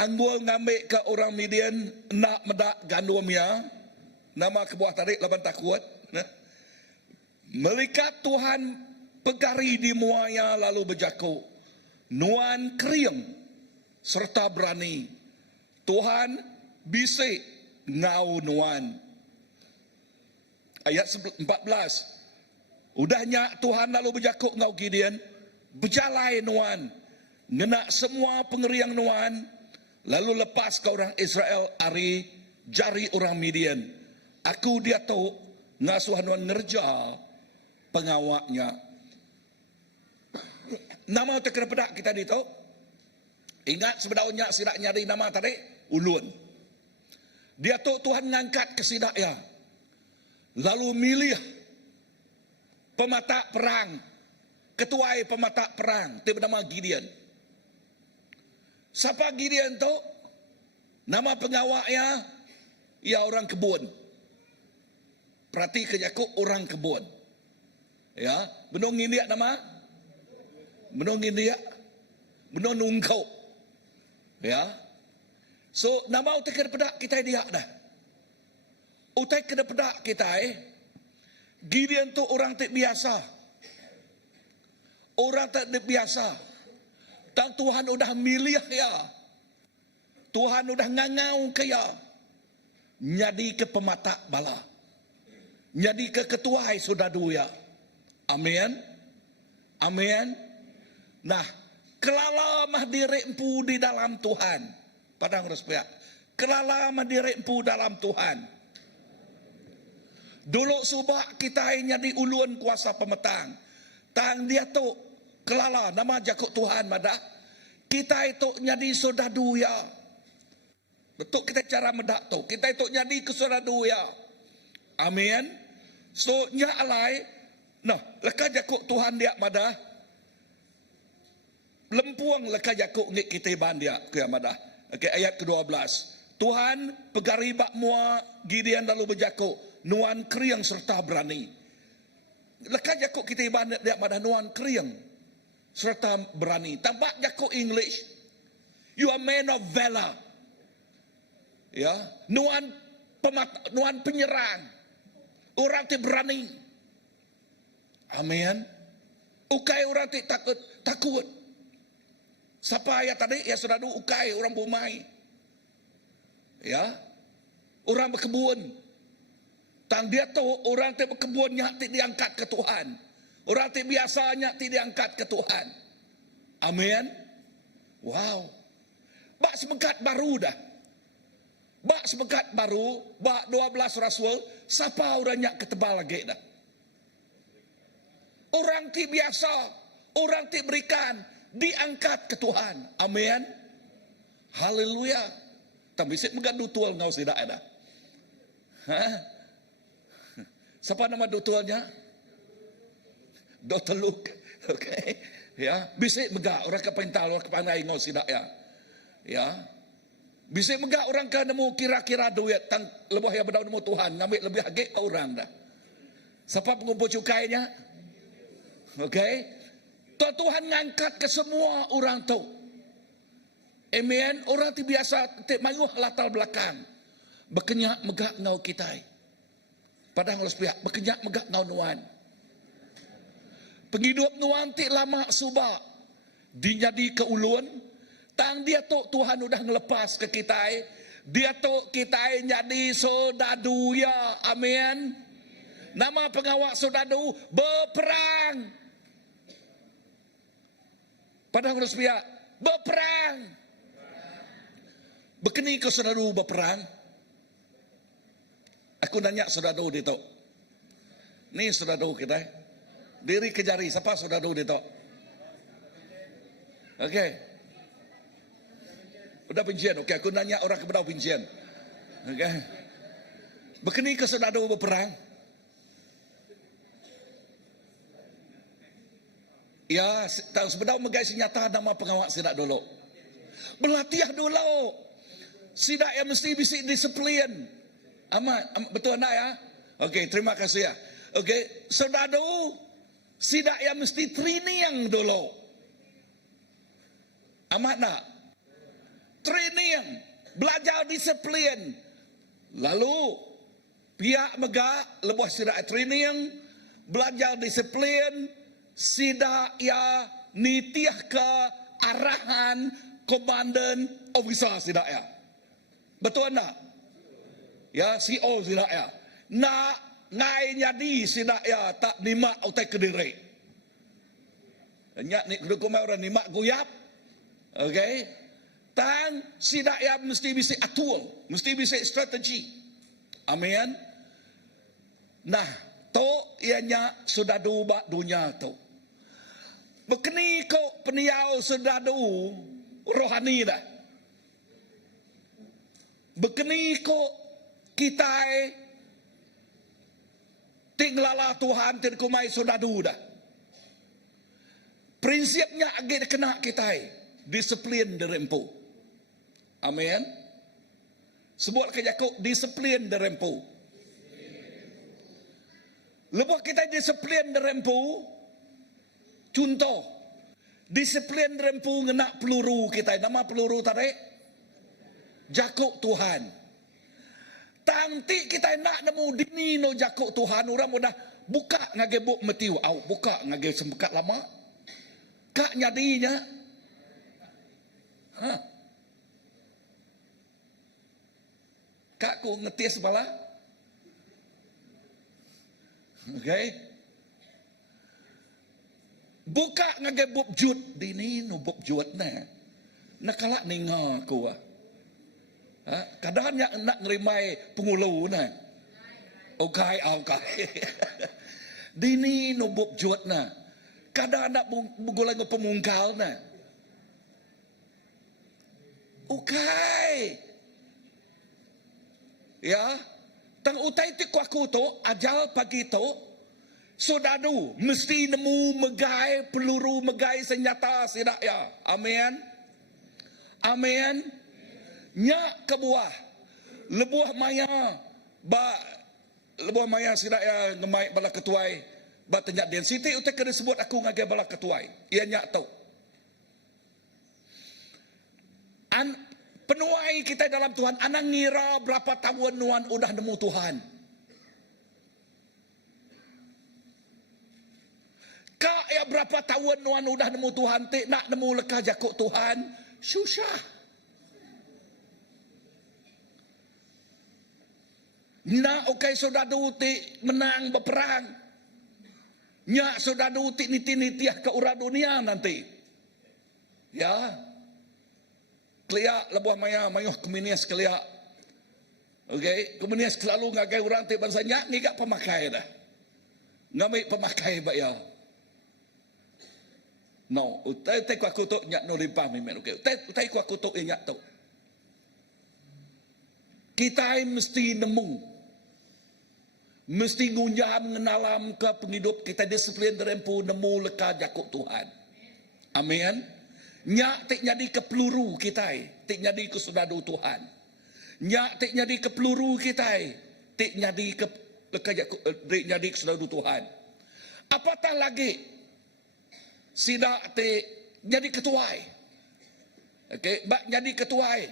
Anggul ngambil ke orang Midian. Nak medak gandumnya. Nama kebuah tarik laban takut. Melikat Tuhan pegari di muaya lalu berjakuk. Nuan kering. Serta berani. Tuhan bisik. Ngau nuan. Ayat 14. Udahnya Tuhan lalu berjakuk ngau Gideon. Berjalai nuan. Ngenak semua pengeriang nuan. Lalu lepas ke orang Israel ari jari orang Midian. Aku dia tahu ngasuh nuan ngerja pengawaknya. Nama terkena pedak kita di tahu. Ingat sebenarnya sidak nyari nama tadi ulun. Dia tahu Tuhan ngangkat ke sidak ya. Lalu milih pematak perang. Ketuai pematak perang. Dia bernama Gideon. Siapa Gideon tu? Nama pengawaknya. Ya orang kebun. Perhati kejakuk orang kebun. Ya. Benung India nama? Benung India. Benung Nungkau. Ya. So, nama utai kena pedak kita dia dah. Utai kena pedak kita Gideon tu orang tak biasa. Orang tak biasa. Dan Tuhan udah milih ya. Tuhan udah ngangau ke ya. Nyadi ke pematak bala. Nyadi ke ketuai sodadu ya. Amin. Amin. Nah, kelala mah dirempu di dalam Tuhan. Padang respect. Kelala mendirempu dalam Tuhan. Dulu subak kita hanya di ulun kuasa pemetang. Tang dia tu kelala nama jakuk Tuhan madah. Kita itu nyadi sodadu ya. Betul kita cara medak tu. Kita itu nyadi ke sodadu ya. Amin. So nya alai. Nah, leka jakuk Tuhan dia madah. Lempuang leka jakuk ngik kita ban dia ke madah. Okey, ayat ke-12. Tuhan pegari bak mua Gideon lalu berjakuk nuan kriang serta berani. Leka jakuk kita ban dia madah nuan kriang serta berani. Tambah jakuk English. You are man of valor. Ya, nuan penyerang. Orang ti berani. Amin. Ukai orang ti takut. Siapa ayat tadi? Ya sudah ukai orang bumai. Ya. Orang berkebun. Tang dia tahu orang ti berkebunnya ti diangkat ke Tuhan. Orang ti biasanya ti diangkat ke Tuhan. Amin. Wow. Bak semekat baru dah. Bak semekat baru, bak 12 rasul, siapa orangnya ketebal lagi dah. Orang ti biasa, orang ti berikan, diangkat ke Tuhan. Amin. Haleluya. Tapi bisik megadu tual ngau tidak ada. Siapa nama dutualnya? Dr. Luke. Okay. Ya, bisik megak orang kepental, orang kepanai ngau tidak ya. Ya. Bisik megak orang ke nemu kira-kira duit tang lebih yang berdau nemu Tuhan, ngambil lebih agak ke orang dah. Siapa pengumpul cukainya? Okay. Tuhan ngangkat ke semua orang tu. Amen. Orang tu biasa mayuh latar belakang. Berkenyak megak ngau kitai. Padahal harus pihak berkenyak megak ngau nuan. Penghidup nuan ti lama subak. Dinyadi ke ulun. Tang dia tu Tuhan udah ngelepas ke kitai. Dia tu kitai jadi sodadu ya. Amin. Nama pengawak sodadu berperang. Padahal harus pihak berperang. Bekeni ke saudara berperang. Aku nanya saudara di tu. Ni saudara kita. Diri ke jari. Siapa saudara di tu? Okey. Udah pincian. Okey, aku nanya orang ke bedau pincian. Okey. Bekeni ke saudara berperang. Ya, tahu sebenarnya megai senjata nama pengawak sidak dulu. Berlatih dulu. Sidak yang mesti bisa disiplin. Amat, betul nak ya? Okey, terima kasih ya. Okey, saudara, sidak yang mesti training dulu. Amat nak? Training, belajar disiplin. Lalu, pihak megak lepas sidak training, belajar disiplin, sidak ya nitiah ke arahan komandan officer sidak ya. Betul tak? Ya, CO sidak ya. Nak ngai nyadi sidak ya tak nimak utai kediri. Nyak ni kumai orang nimak guyap. Okey. Tang sidak ya mesti bisa atur, mesti bisa strategi. Amin. Nah, to ianya sudah dubak dunia tu. Bekeni ko peniau sedadu rohani dah. Bekeni ko kita tinglala Tuhan tin kumai sedadu dah. Prinsipnya agak kena kita disiplin derempu. Amin. Sebut ke Yakub disiplin derempu. Lepas kita disiplin derempu, contoh, disiplin rempu ngenak peluru kita. Nama peluru tadi? Jakuk Tuhan. Tanti kita nak nemu dini no jakuk Tuhan. Orang mudah buka ngagebuk metiu. Buka ngage sembekat lama. Kak nyadinya. Kak ku ngetis bala. Okay. Buka ngage bub jut dini no bub jut na. Nakala ninga ko. Kadang nak ngerimai pengulu na. Okay. Dini no bub jut na. Kada nak bergulai dengan pemunggal na. Okay. Ya, tang utai ti kuaku tu, ajal pagi tu, sodadu, mesti nemu megai peluru, megai senjata sidak ya. Amin. Amin. Nyak kebuah, lebuah maya, lebuah maya sidak ya ngemai bala ketuai, tenyak den siti utai kena sebut aku ngagai bala ketuai. Ia nyak tu. Penuai kita dalam Tuhan, anak ngira berapa tahun nuan udah nemu Tuhan. Kak ya berapa tahun nuan udah nemu Tuhan, tik nak nemu lekah jakuk Tuhan, susah. Nak okay saudara tik menang berperang. Nyak saudara tik niti-nitiah ke urang dunia nanti. Ya. Keliak lebuah maya mayuh keminias keliak. Okey, keminias selalu ngagai orang tik bangsa nyak ni gak pemakai dah. Ngambil pemakai baya. No, utai ku aku tu nyak no rimpah mimen okey. Utai ku aku tu nyak tu. Kita mesti nemu. Mesti ngunjam ngenalam ke penghidup kita disiplin derempu nemu leka jakuk Tuhan. Amin. Nyak tik jadi ke peluru kita, tik jadi ke saudara Tuhan. Nyak tik jadi ke peluru kita, tik jadi ke jadi ke saudara Tuhan. Apatah lagi sidak tik jadi ketuai. Okey, bak jadi ketuai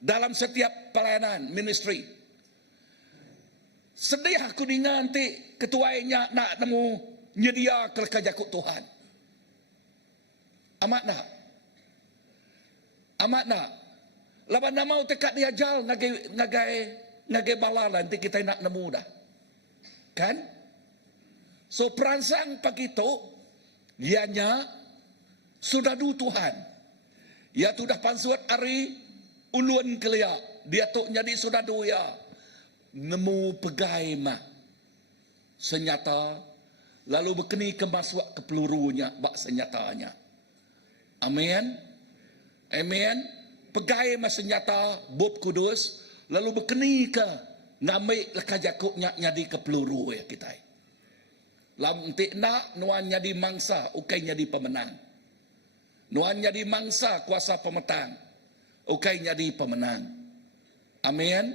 dalam setiap pelayanan ministry. Sedih aku dengan tik ketuainya nak nemu nyedia ke jakuk Tuhan. Amat nak. Amat nak. Laban nama tekat dia jal ngagai bala nanti kita nak nemu dah. Kan? So perangsang pagi tu ianya sudah du Tuhan. Ya tu dah pansuat hari ulun kelia. Dia tu jadi sudah du ya. Nemu pegai mah. Senjata lalu berkeni kemasuk ke pelurunya bak senjatanya. Amin. Amen. Pegai mas senjata Bob Kudus lalu berkeni ke ngambil leka jakuknya nyadi ke peluru ya kita. Lam tik nak nuan nyadi mangsa ukai nyadi pemenang. Nuan nyadi mangsa kuasa pemetang ukai nyadi pemenang. Amin.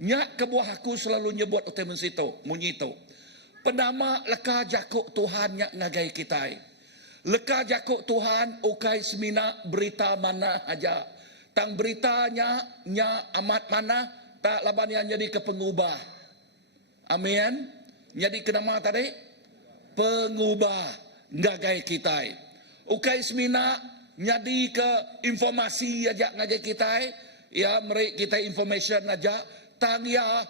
Nyak kebuah aku selalu nyebut utai mensito munyito. Penama leka jakuk Tuhan nyak ngagai kita. Leka jakuk Tuhan ukai semina berita mana aja. Tang beritanya nya amat mana tak laban yang jadi ke pengubah. Amin. Jadi kenama tadi? Pengubah ngagai kita. Ukai semina jadi ke informasi aja ngagai kita. Ya mereka kita information aja. Tang ya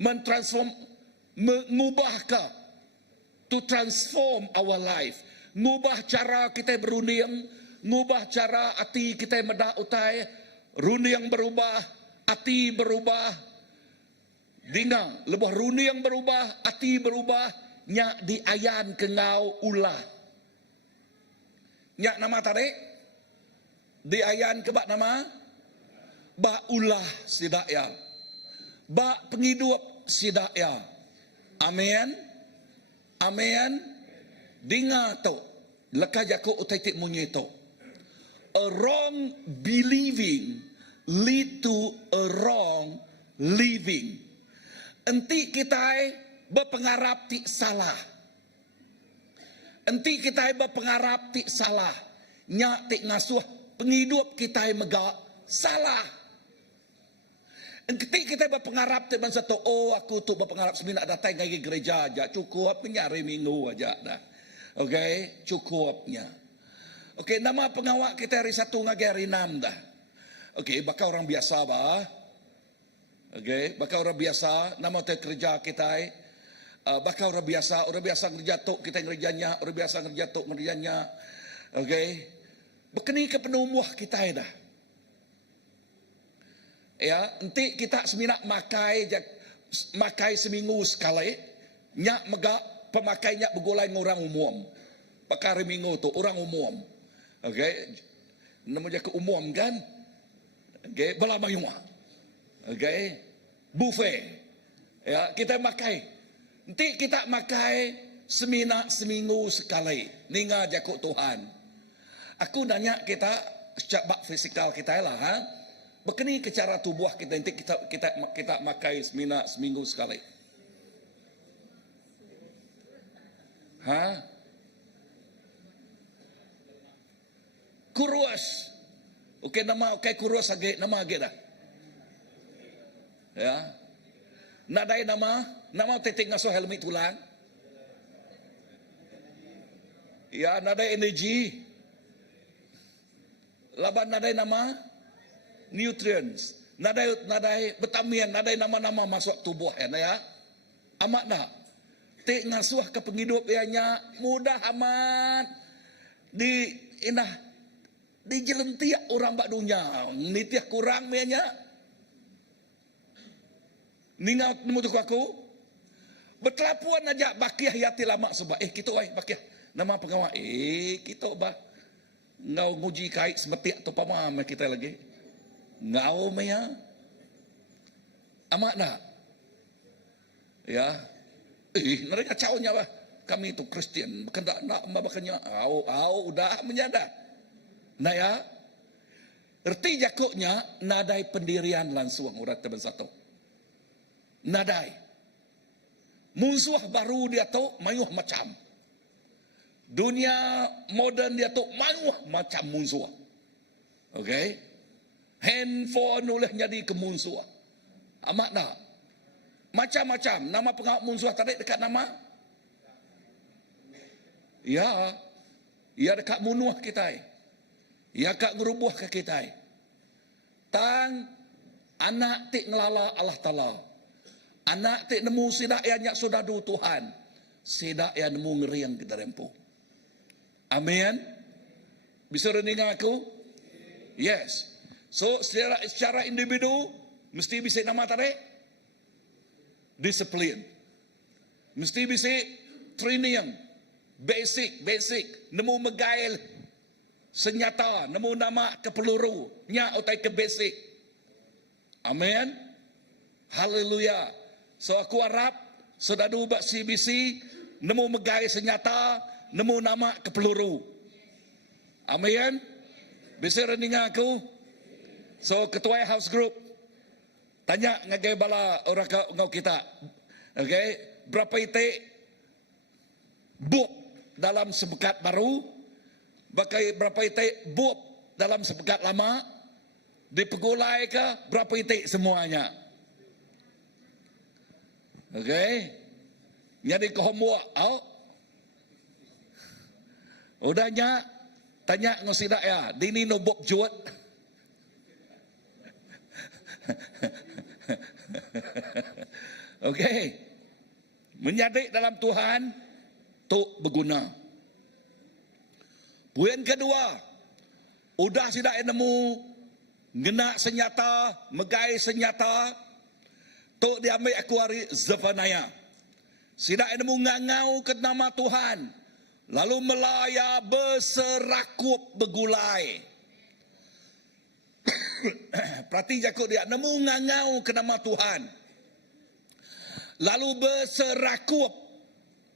mentransform mengubah ke to transform our life. Ngubah cara kita berunding, ngubah cara hati kita medak utai, runding berubah, hati berubah. Dengar, lebih runding berubah, hati berubah, nyak diayan ke ngau ulah. Nyak nama tadi? Diayan ke bak nama? Bak ulah sidak ya. Bak penghidup sidak ya. Amin. Amin. Dengar tu, leka jakuk utai tik munyi tu. A wrong believing lead to a wrong living. Enti kita berpengarap tik salah. Enti kita berpengarap tik salah. Nyak tik ngasuh penghidup kita megak salah. Enti kita berpengarap tik bangsa tu, oh aku tu berpengarap semina datang ke gereja aja cukup menyari minggu aja dah. Okey, cukupnya. Okey, nama pengawak kita hari satu ngagai hari 6 dah. Okey, bakal orang biasa bah. Okey, bakal orang biasa, nama teh kerja kita. Bakal orang biasa kerja tu kita kerjanya, orang biasa kerja tu kerjanya. Okey. Bekeni ke penumuh kita dah. Ya, nanti kita seminak makai seminggu sekali. Nyak megak pemakainya bergulai dengan orang umum. Pakar minggu tu orang umum. Okey. Nama dia ke umum kan? Okey, belamayua. Okey. Buffet. Ya, kita makai. Nanti kita makai seminggu sekali. Ninga jakut Tuhan. Aku nanya kita secara fisikal kita lah, ha? Begini ke cara tubuh kita nanti kita makai seminggu sekali. Ha? Kurus. Okey nama kurus lagi nama lagi dah. Ya. Nadai nama titik ngasuh helmet tulang. Ya, nadai energi. Laban nadai nama nutrients. Nadai vitamin, nadai nama-nama masuk tubuh ya. Amat nak. Tik ngasuh ke penghidup ianya mudah amat di jelentiak orang bak dunia. Nitiah kurang ianya. Ninga nemu tu aku. Bertelapuan aja bakiah yati lama sebab kita bakiah nama pengawal kita bah ngau nguji kait semetik tu pamam kita lagi. Ngau maya. Amat nak. Ya. Mereka caunya bah. Kami itu Kristian, bukan tak nak membakanya. Udah menyadar. Nah ya. Erti jakuknya nadai pendirian langsung urat teban satu. Nadai. Musuh baru dia tu mayuh macam. Dunia moden dia tu mayuh macam musuh. Okey. Handphone boleh jadi ke musuh. Amat tak? Macam-macam. Nama pengawal musuh tadi dekat nama? Ya. Ya dekat bunuh kita. Ya dekat ngerubuh ke kita. Tang anak tik ngelala Allah Ta'ala. Anak tik nemu sidak yang nyak sodadu Tuhan. Sidak yang nemu ngeriang kita rempuh. Amin. Bisa reningkan aku? Yes. So secara individu mesti bisa nama tadi disiplin. Mesti bisa training basic nemu megail senjata nemu nama ke peluru nya utai ke basic. Amin. Haleluya. So aku harap saudara buat CBC nemu megail senjata nemu nama ke peluru. Amin. Bisa reningkan aku? So ketua house group tanya ngagai bala orang ngau kita. Okey, berapa itik bup dalam sebekat baru? Bakai berapa itik bup dalam sebekat lama? Dipegulai ke berapa itik semuanya? Okey. Jadi ke homework, udahnya tanya ngosidak ya, dini no bup juat. Okey. Menyadik dalam Tuhan tu berguna. Poin kedua, udah sidak nemu ngena senjata, megai senjata, tu diambil akuari Zephaniah. Sidak nemu ngangau ke nama Tuhan, lalu melaya berserakup bergulai. Perhati jakut dia nemu ngangau ke nama Tuhan. Lalu berserakup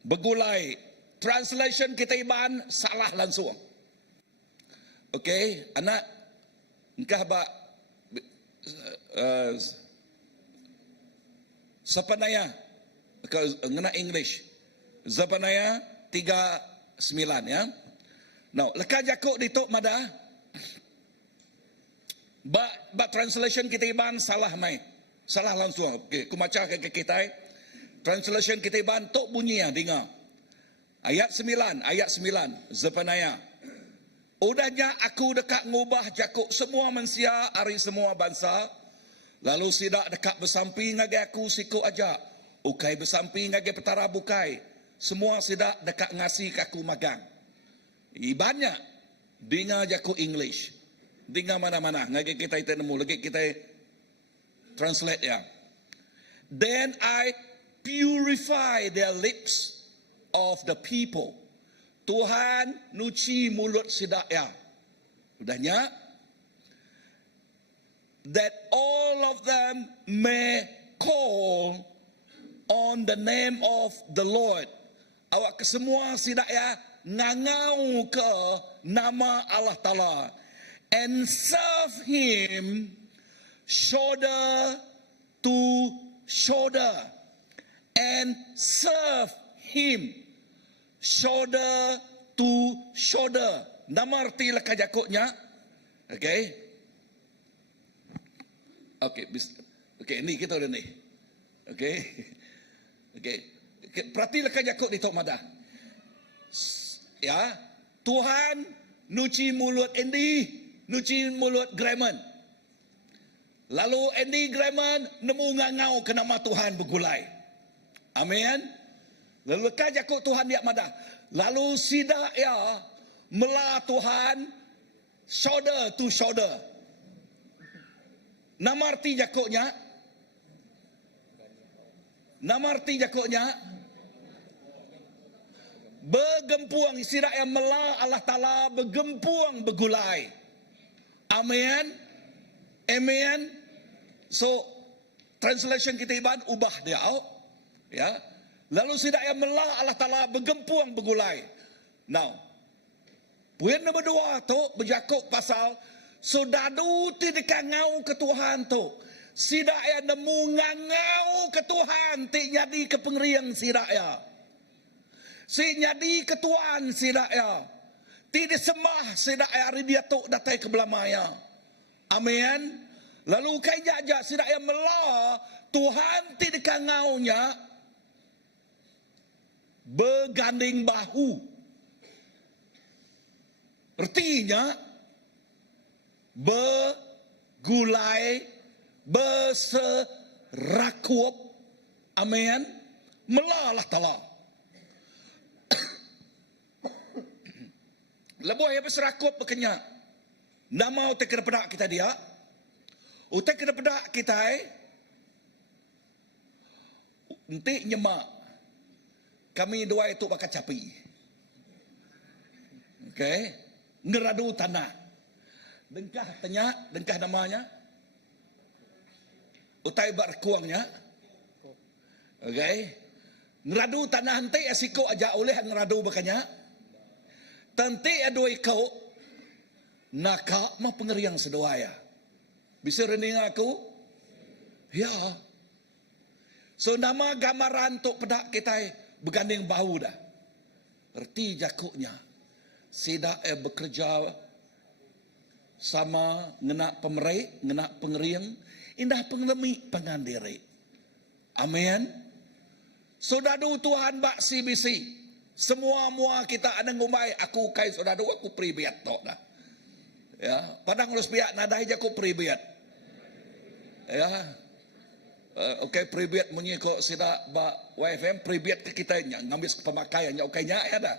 bergulai. Translation kita iban salah langsung. Okey, anak engkau bak Zephaniah ngena English. Zephaniah 3:9 ya. Now, leka jakut ditok mada. Ba translation kita iban salah mai. Salah langsung. Okey, aku baca ke kita. Translation kita iban tok bunyi ya dengar. Ayat 9 Zephaniah. Udahnya aku dekat ngubah jakuk semua manusia ari semua bangsa. Lalu sidak dekat bersamping ngage aku siku aja. Ukai bersamping ngage petara bukai. Semua sidak dekat ngasih ke aku magang. Ibannya dengar jakuk English. Dengar mana-mana. Ngagi kita itu nemu. Lagi kita translate ya. Then I purify their lips of the people Tuhan nuci mulut sidak ya. Udahnya, that all of them may call on the name of the Lord. Awak kesemua sidak ya ngangau ke nama Allah Ta'ala and serve Him shoulder to shoulder, and serve Him shoulder to shoulder. Nama arti lekah jakutnya. Okay. Okay, ni kita udah ni. Okay. Perhati lekah jakut di Tok Madah. Ya, Tuhan nuci mulut Andy, nuci mulut Grayman. Lalu Andy Grayman nemu ngangau ke nama Tuhan bergulai. Amin. Lalu lekah jakut Tuhan dia madah. Lalu sidak ya mela Tuhan shoulder to shoulder. Nama arti jakutnya, bergempuang, sidak yang mela Allah Ta'ala bergempuang bergulai. Amin. Amen. So translation kita iban ubah dia. Ya. Lalu sidak yang mela Allah Ta'ala bergempuang bergulai. Now, poin nombor 2 tu berjakut pasal sodadu tidak ngau ke Tuhan tu. Sidak yang nemu ngau ke Tuhan ti jadi ke pengeriang sidak ya. Si jadi ke Tuhan sidak ya. Tidak sembah sidak ya hari dia tu datai ke belamaya. Amin. Lalu kai jajak sidak yang mela Tuhan tidak ngaunya berganding bahu. Artinya bergulai, berserakup. Amin. Mela Allah Ta'ala. Lebuh yang berserakup berkenyak. Nama utak kena pedak kita dia. Utak kena pedak kita nanti nyemak. Kami dua itu bakal capi. Okay. Ngeradu tanah. Dengkah tanya, dengkah namanya. Utai berkuangnya. Okay. Ngeradu tanah nanti asiko aja oleh ngeradu bakanya. Tanti adoi kau nakak mah pengeriang sedoaya. Bisa rening aku? Ya. So nama gambaran tok pedak kita berganding bahu dah. Erti jakuknya. Sidak bekerja sama ngena pemerai, ngena pengeriang, indah pengelemi pengandiri. Amin. Saudara Tuhan bak bisi. Semua kita ada ngumai aku kai saudara aku pribadi tok dah. Ya, padang urus biak nadai je aku pribadi. Ya. Okay, pribadi munyi ko sida ba YFM pribadi ke kita nya ngambil pemakaian nya okay nya ya dah.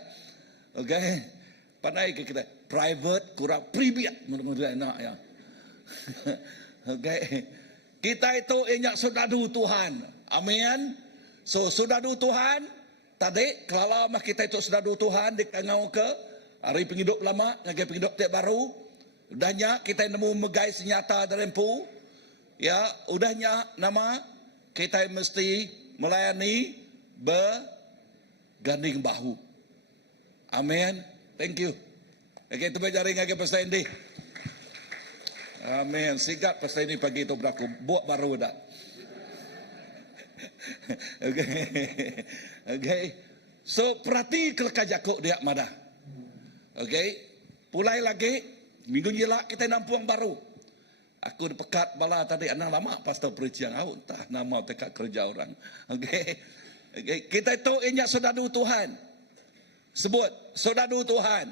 Okay. Pandai ke kita private kurang pribadi menurut enak ya. Okay. Kita itu inyak saudara Tuhan. Amin. So saudara Tuhan tadi, kalau mah kita itu sudah Tuhan dikangau ke hari penghidup lama, ngagai penghidup tiap baru, udahnya kita nemu megai senjata dari empu, ya, udahnya nama kita mesti melayani berganding bahu. Amin. Thank you. Oke, itu jari ngagai pasal ini. Amin. Sigat pasal ini pagi itu berlaku. Buat baru dah. Okay. So perhati kelekah jakuk dia madah. Okay. Pulai lagi minggu jelak kita nampuang baru. Aku pekat bala tadi anak lama pastor preaching aku entah nama tekak kerja orang. Okay. Kita itu ingat saudara Tuhan. Sebut saudara Tuhan.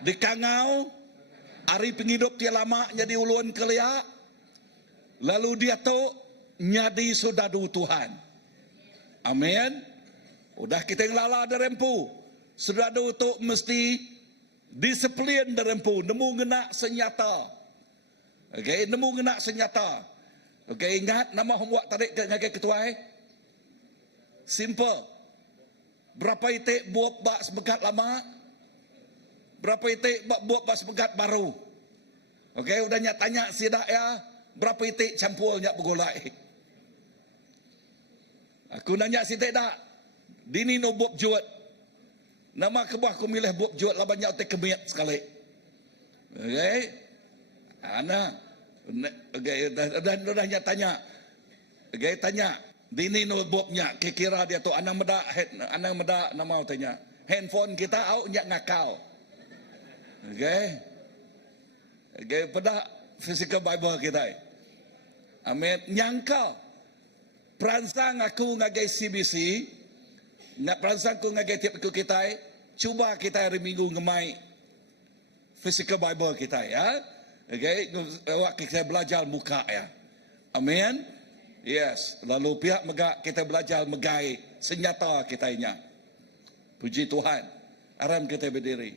Di kangau hari penghidup dia lama jadi ulun kelia. Lalu dia tu nyadi saudara Tuhan. Amin. Udah kita yang lala dari rempu. Saudara tu mesti disiplin dari rempu. Nemu ngena senjata. Okay, nemu ngena senjata. Okay, ingat nama homework tadi ngagai ketua. Simple. Berapa itik buat bak sebegat lama? Berapa itik buat bak sebegat baru? Okey, udah nyak tanya sidak ya, berapa itik campur nyak bergolai? Aku nanya sidik dak. Dini no buat juat. Nama kebah aku milih buat juat lah banyak otak kemiat sekali. Okey. Ana. Okey, dan udah nyak tanya. Okey, tanya. Dini no buatnya, kira dia tu anang meda nama tanya. Handphone kita au nyak ngakau. Okey. Okey, pada physical Bible kita. Amin. Nyangka. Peransang aku ngagai CBC, peransang aku ngagai tiap aku kita, cuba kita hari Minggu ngemai physical Bible kita ya. Okey, waktu kita belajar muka ya. Amin. Yes, lalu pihak megak kita belajar megai senyata kita nya. Puji Tuhan. Aram kita berdiri.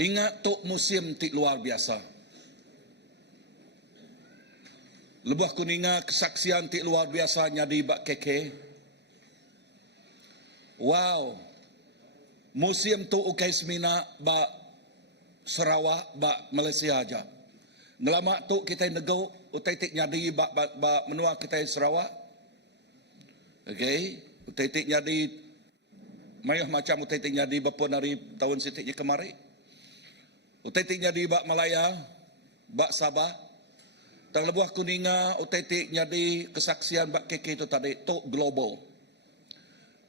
Ingat tok musim ti luar biasa. Lebuh kuninga kesaksian ti luar biasa nyadi bak keke. Wow. Musim tu ukai semina bak Sarawak bak Malaysia aja. Ngelama tu kita nego utai tik nyadi bak menua kita Sarawak. Okey, utai tik nyadi mayah macam utai tik nyadi bapun hari tahun sitiknya kemari. Utai tik nyadi bak Malaya, bak Sabah. Tang lebuh kuninga utai tik nyadi kesaksian bak keke itu tadi tu global.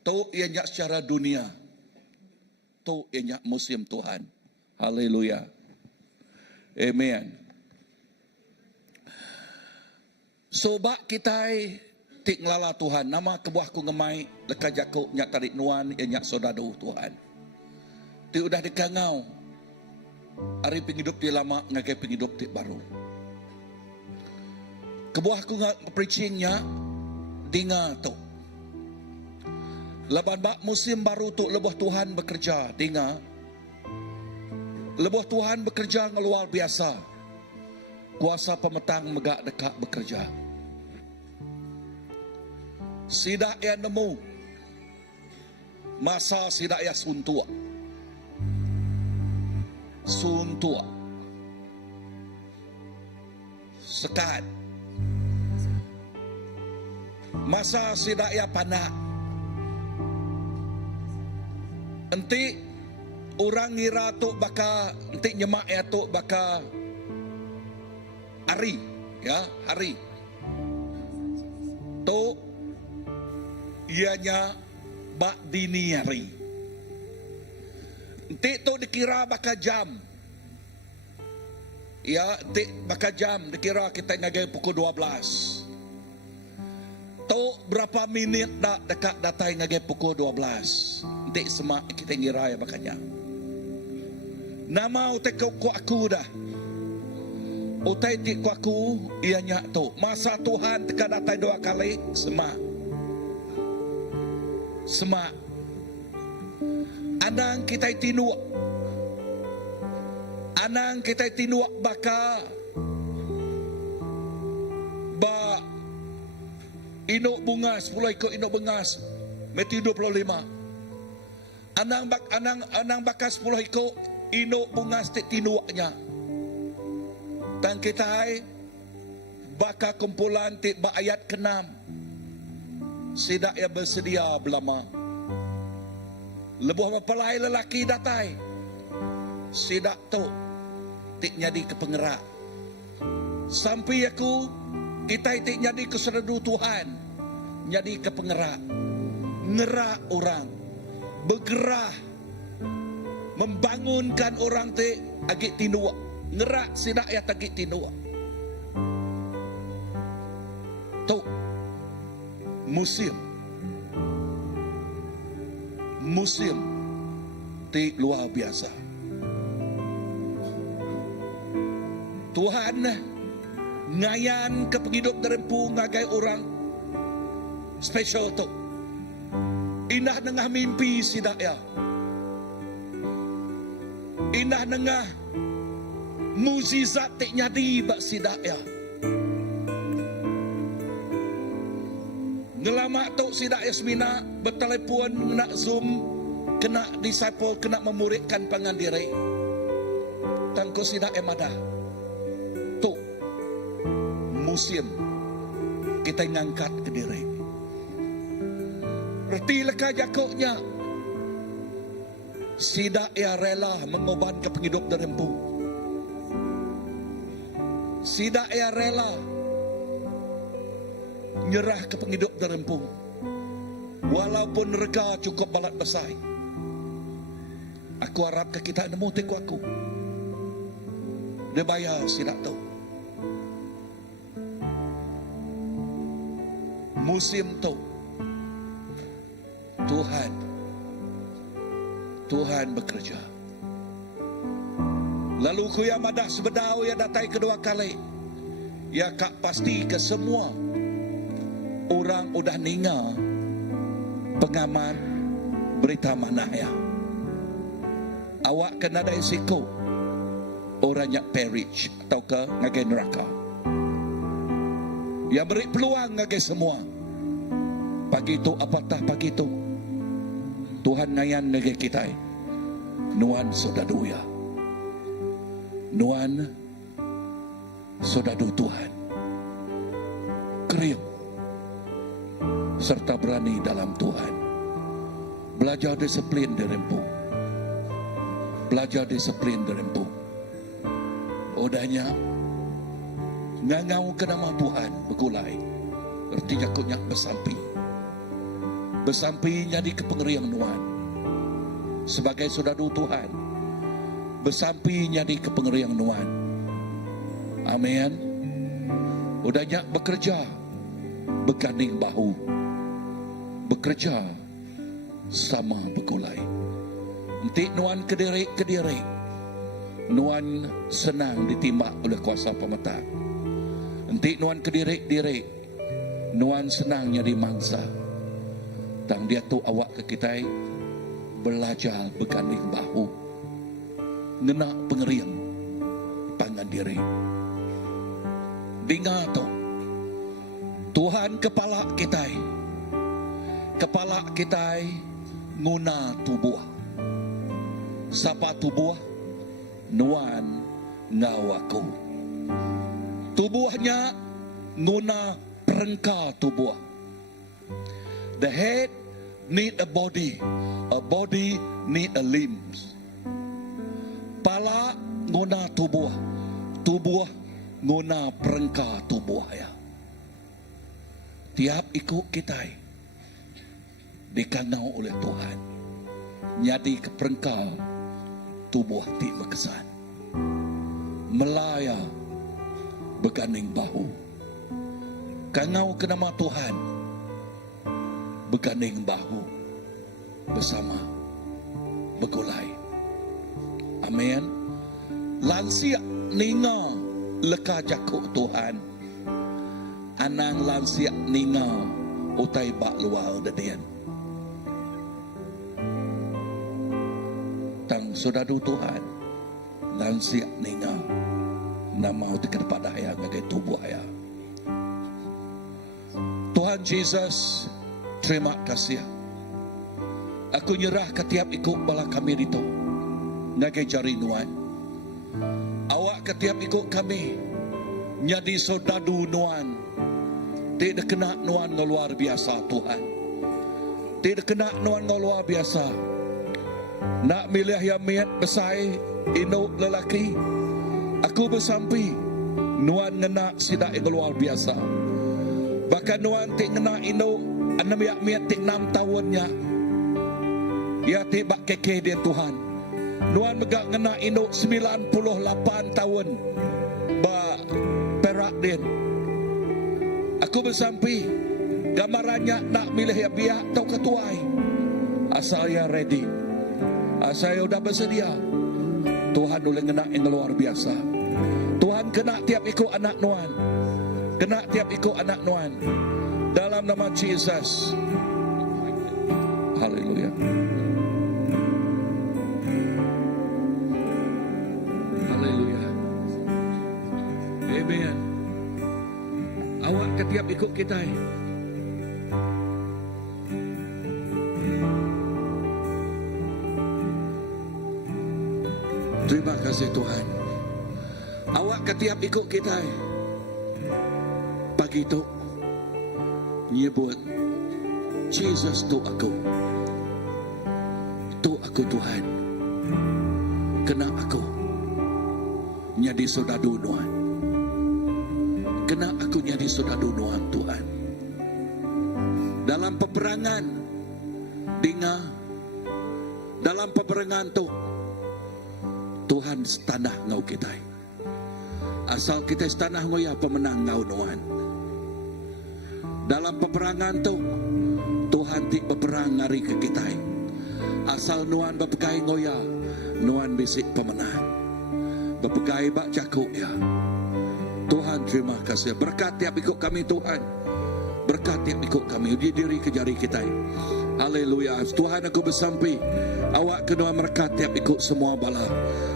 Tu ianya secara dunia. Tu ianya musim Tuhan. Haleluya. Amen. So bak kita tik ngelala Tuhan. Nama kebuahku ngemai dekat jakuk nyak tarik nuan ianya sodadu Tuhan. Ti udah dikangau. Hari penghidup di lama ngagai penghidup di baru. Kebuahku preachingnya dinga tu. Leban bak musim baru tu lebuh Tuhan bekerja dinga. Lebuh Tuhan bekerja ngeluar biasa. Kuasa pemetang megak dekat bekerja. Sidak ya nemu. Masa sidak ya suntua. Suntua. Sekat. Masa sidak ya panak. Enti orang ngira tu baka enti nyemak ya tu baka hari ya hari tu ianya bak dini hari. Enti tu dikira baka jam. Ya, enti baka jam dikira kita ngagai pukul 12. Tu berapa minit dak dekat datai ngagai pukul 12. Enti semak kita ngira ya bakanya. Nama utai ku aku dah. Utai ti ku aku ianya tu. Masa Tuhan dekat datai 2 kali semak. Semak. Anang kita tinuak. Anang kita tinuak baka ba inok bunga 10 ikut inok bunga meti 25. Anang baka 10 ikut inok bunga stik tinuaknya. Dan kita baka kumpulan ti ba ayat ke-6. Sidak ya bersedia belama. Lebuh mempelai lelaki datai. Sidak tu tik nyadi ke penggerak. Sampai aku kita tik nyadi ke seradu Tuhan. Nyadi ke penggerak. Ngerak orang. Bergerah. Membangunkan orang tik agak tinuak. Ngerak sidak ya tagik tinuak. Tu musim ti luar biasa. Tuhan ngayan ke penghidup derempu ngagai orang special tu. Indah nengah mimpi sidak ya. Inah nengah muzizat tik nyadi bak sidak ya. Ngelamak tok sidak Yasmina bertelepon nak Zoom, kena disciple, kena memuridkan pangan diri. Tangko sidak emada. Tok musim kita ngangkat ke diri. Reti leka jakoknya. Sidak ya rela mengoban ke penghidup derempu. Sidak ya rela nyerah ke penghidup derempung. Walaupun rega cukup balat besai. Aku harap ke kita nemu teku aku. Dia bayar sidak tu. Musim tu Tuhan bekerja. Lalu ku yang madah sebedau yang datai kedua kali. Ya kak pasti ke semua orang udah ninga pengaman berita mana ya. Awak kena ada risiko orang yang perish atau ke ngagai neraka. Yang beri peluang ngagai semua. Pagi itu apatah pagi itu Tuhan ngayan ngagai kita. Nuan sodadu ya. Nuan sodadu Tuhan. Kering serta berani dalam Tuhan. Belajar disiplin di rempung. Belajar disiplin di rempung. Odanya ngangau ke nama Tuhan begulai. Erti jakutnya bersampi. Bersampi jadi kepengeriang nuan. Sebagai saudara Tuhan. Bersampi jadi kepengeriang nuan. Amin. Odanya bekerja. Berganding bahu. Bekerja sama begulai. Nanti nuan kediri. Nuan senang ditimbak oleh kuasa pemerintah. Nanti nuan kediri. Nuan senang jadi mangsa. Tang dia tu awak ke kita belajar berganding bahu. Ngena pengeriang pangan diri. Dengar tu. Tuhan kepala kita. Kepala kita nguna tubuh. Sapa tubuh? Nuan ngawaku. Tubuhnya nguna perengka tubuh. The head need a body need a limbs. Pala nguna tubuh nguna perengka tubuh ya. Tiap ikut kita dikangau oleh Tuhan. Nyadi ke perengka tubuh ti berkesan. Melaya berganding bahu. Kangau ke nama Tuhan. Berganding bahu bersama bergulai. Amin. Lansia ninga leka jakuk Tuhan. Anang lansia ninga utai bak luar dadian. Tang saudara Tuhan lansia ninga nama utai kepada ayah ngagai tubuh ayah. Tuhan Yesus, terima kasih. Aku nyerah ketiap ikut bala kami itu. Ngagai jari nuan. Awak ketiap ikut kami. Nyadi sodadu nuan. Tidak kena nuan luar biasa Tuhan. Tidak kena nuan luar biasa. Nak milih yang miat besai inuk lelaki. Aku bersampi. Nuan ngena sidak yang luar biasa. Bahkan nuan tik ngena inuk. Anam yak miat tik 6 tahunnya. Ya tik bak keke dia Tuhan. Nuan megak ngena inuk 98 tahun. Ba perak din. Aku bersampi. Gambarannya nak milih ya biak tau ketuai. Asal ya ready. Asal ya udah bersedia. Tuhan boleh ngena yang luar biasa. Tuhan kena tiap ikut anak nuan. Kena tiap ikut anak nuan. Dalam nama Jesus. Haleluya. tiap ikut kita. Terima kasih Tuhan. Awak ketiap ikut kita. Pagi itu nyebut Jesus tu aku. Tu aku Tuhan. Kena aku nyadi sodadu Tuhan. Kena aku nyadi sodadu Tuhan Tuhan. Dalam peperangan dinga, dalam peperangan tu Tuhan setanah ngau kita. Asal kita setanah ngau ya pemenang ngau Tuhan. Dalam peperangan tu Tuhan ti berperang ngari ke kita. Asal Nuan berpegai ngau ya Nuan bisik pemenang. Berpegai bak cakuk ya. Tuhan terima kasih. Berkat tiap ikut kami Tuhan. Berkat tiap ikut kami. Uji diri ke jari kita. Haleluya. Tuhan aku bersampi. Awak kena berkat tiap ikut semua bala.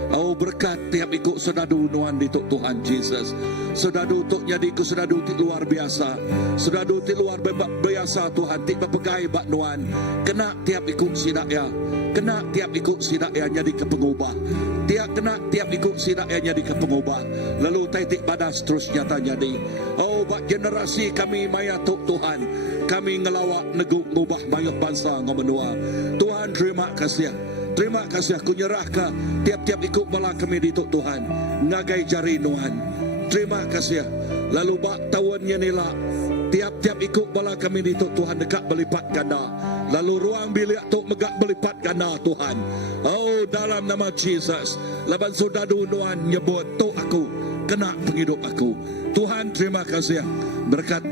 Oh berkat tiap ikut sedadu Nuan di Tuhan Jesus. Sedadu untuk jadi ku sedadu ti luar biasa. Sedadu ti luar biasa Tuhan. Ti berpegai bak Nuan. Kena tiap ikut sidak ya. Kena tiap ikut sidak ya jadi ke pengubah. Tiap ikut sidak ya jadi ke pengubah. Lalu titik badas terus nyata jadi. Oh bak generasi kami maya Tuhan. Kami ngelawak neguk ngubah mayok bangsa ngomenua. Tuhan terima kasih. Terima kasih aku nyerah ke tiap-tiap ikut bala kami di Tuhan. Ngagai jari Tuhan. Terima kasih. Lalu bak tawannya nila. Tiap-tiap ikut bala kami di Tuhan dekat berlipat ganda. Lalu ruang bilik tu megak berlipat ganda Tuhan. Oh dalam nama Jesus. Laban sudadu Tuhan nyebut tu aku. Kena penghidup aku. Tuhan terima kasih. Berkat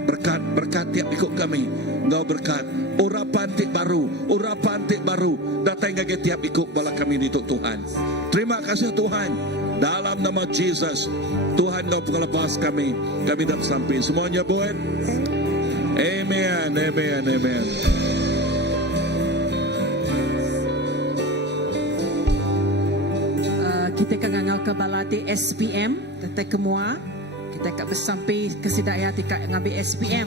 tiap ikut kami. Engkau berkat. Urapan tik baru datang ke tiap ikut bala kami di Tuhan. Terima kasih Tuhan. Dalam nama Jesus Tuhan Engkau penglepas kami dah sampai. Semuanya buat amen, amen, amen. Kita akan ngau ke balati SPM tetek kemua. Kita akan bersampai ke sidaya tika ngambil SPM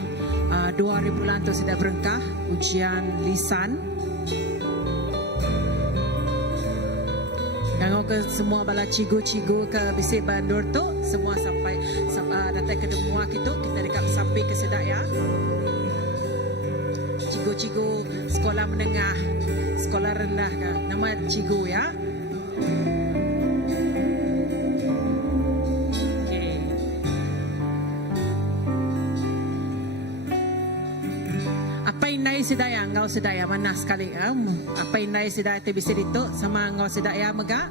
2000 bulan tu sudah berengkah ujian lisan. Ngau ke semua bala cigu-cigu ke bisik bandur tu semua sampai datang ke demua kita dekat sampai ke sidaya. Cigu-cigu sekolah menengah, sekolah rendah ke nama cigu ya. Sedaya ngau sedaya mana sekali apa indai sedaya tu bisa dituk sama ngau sedaya megak.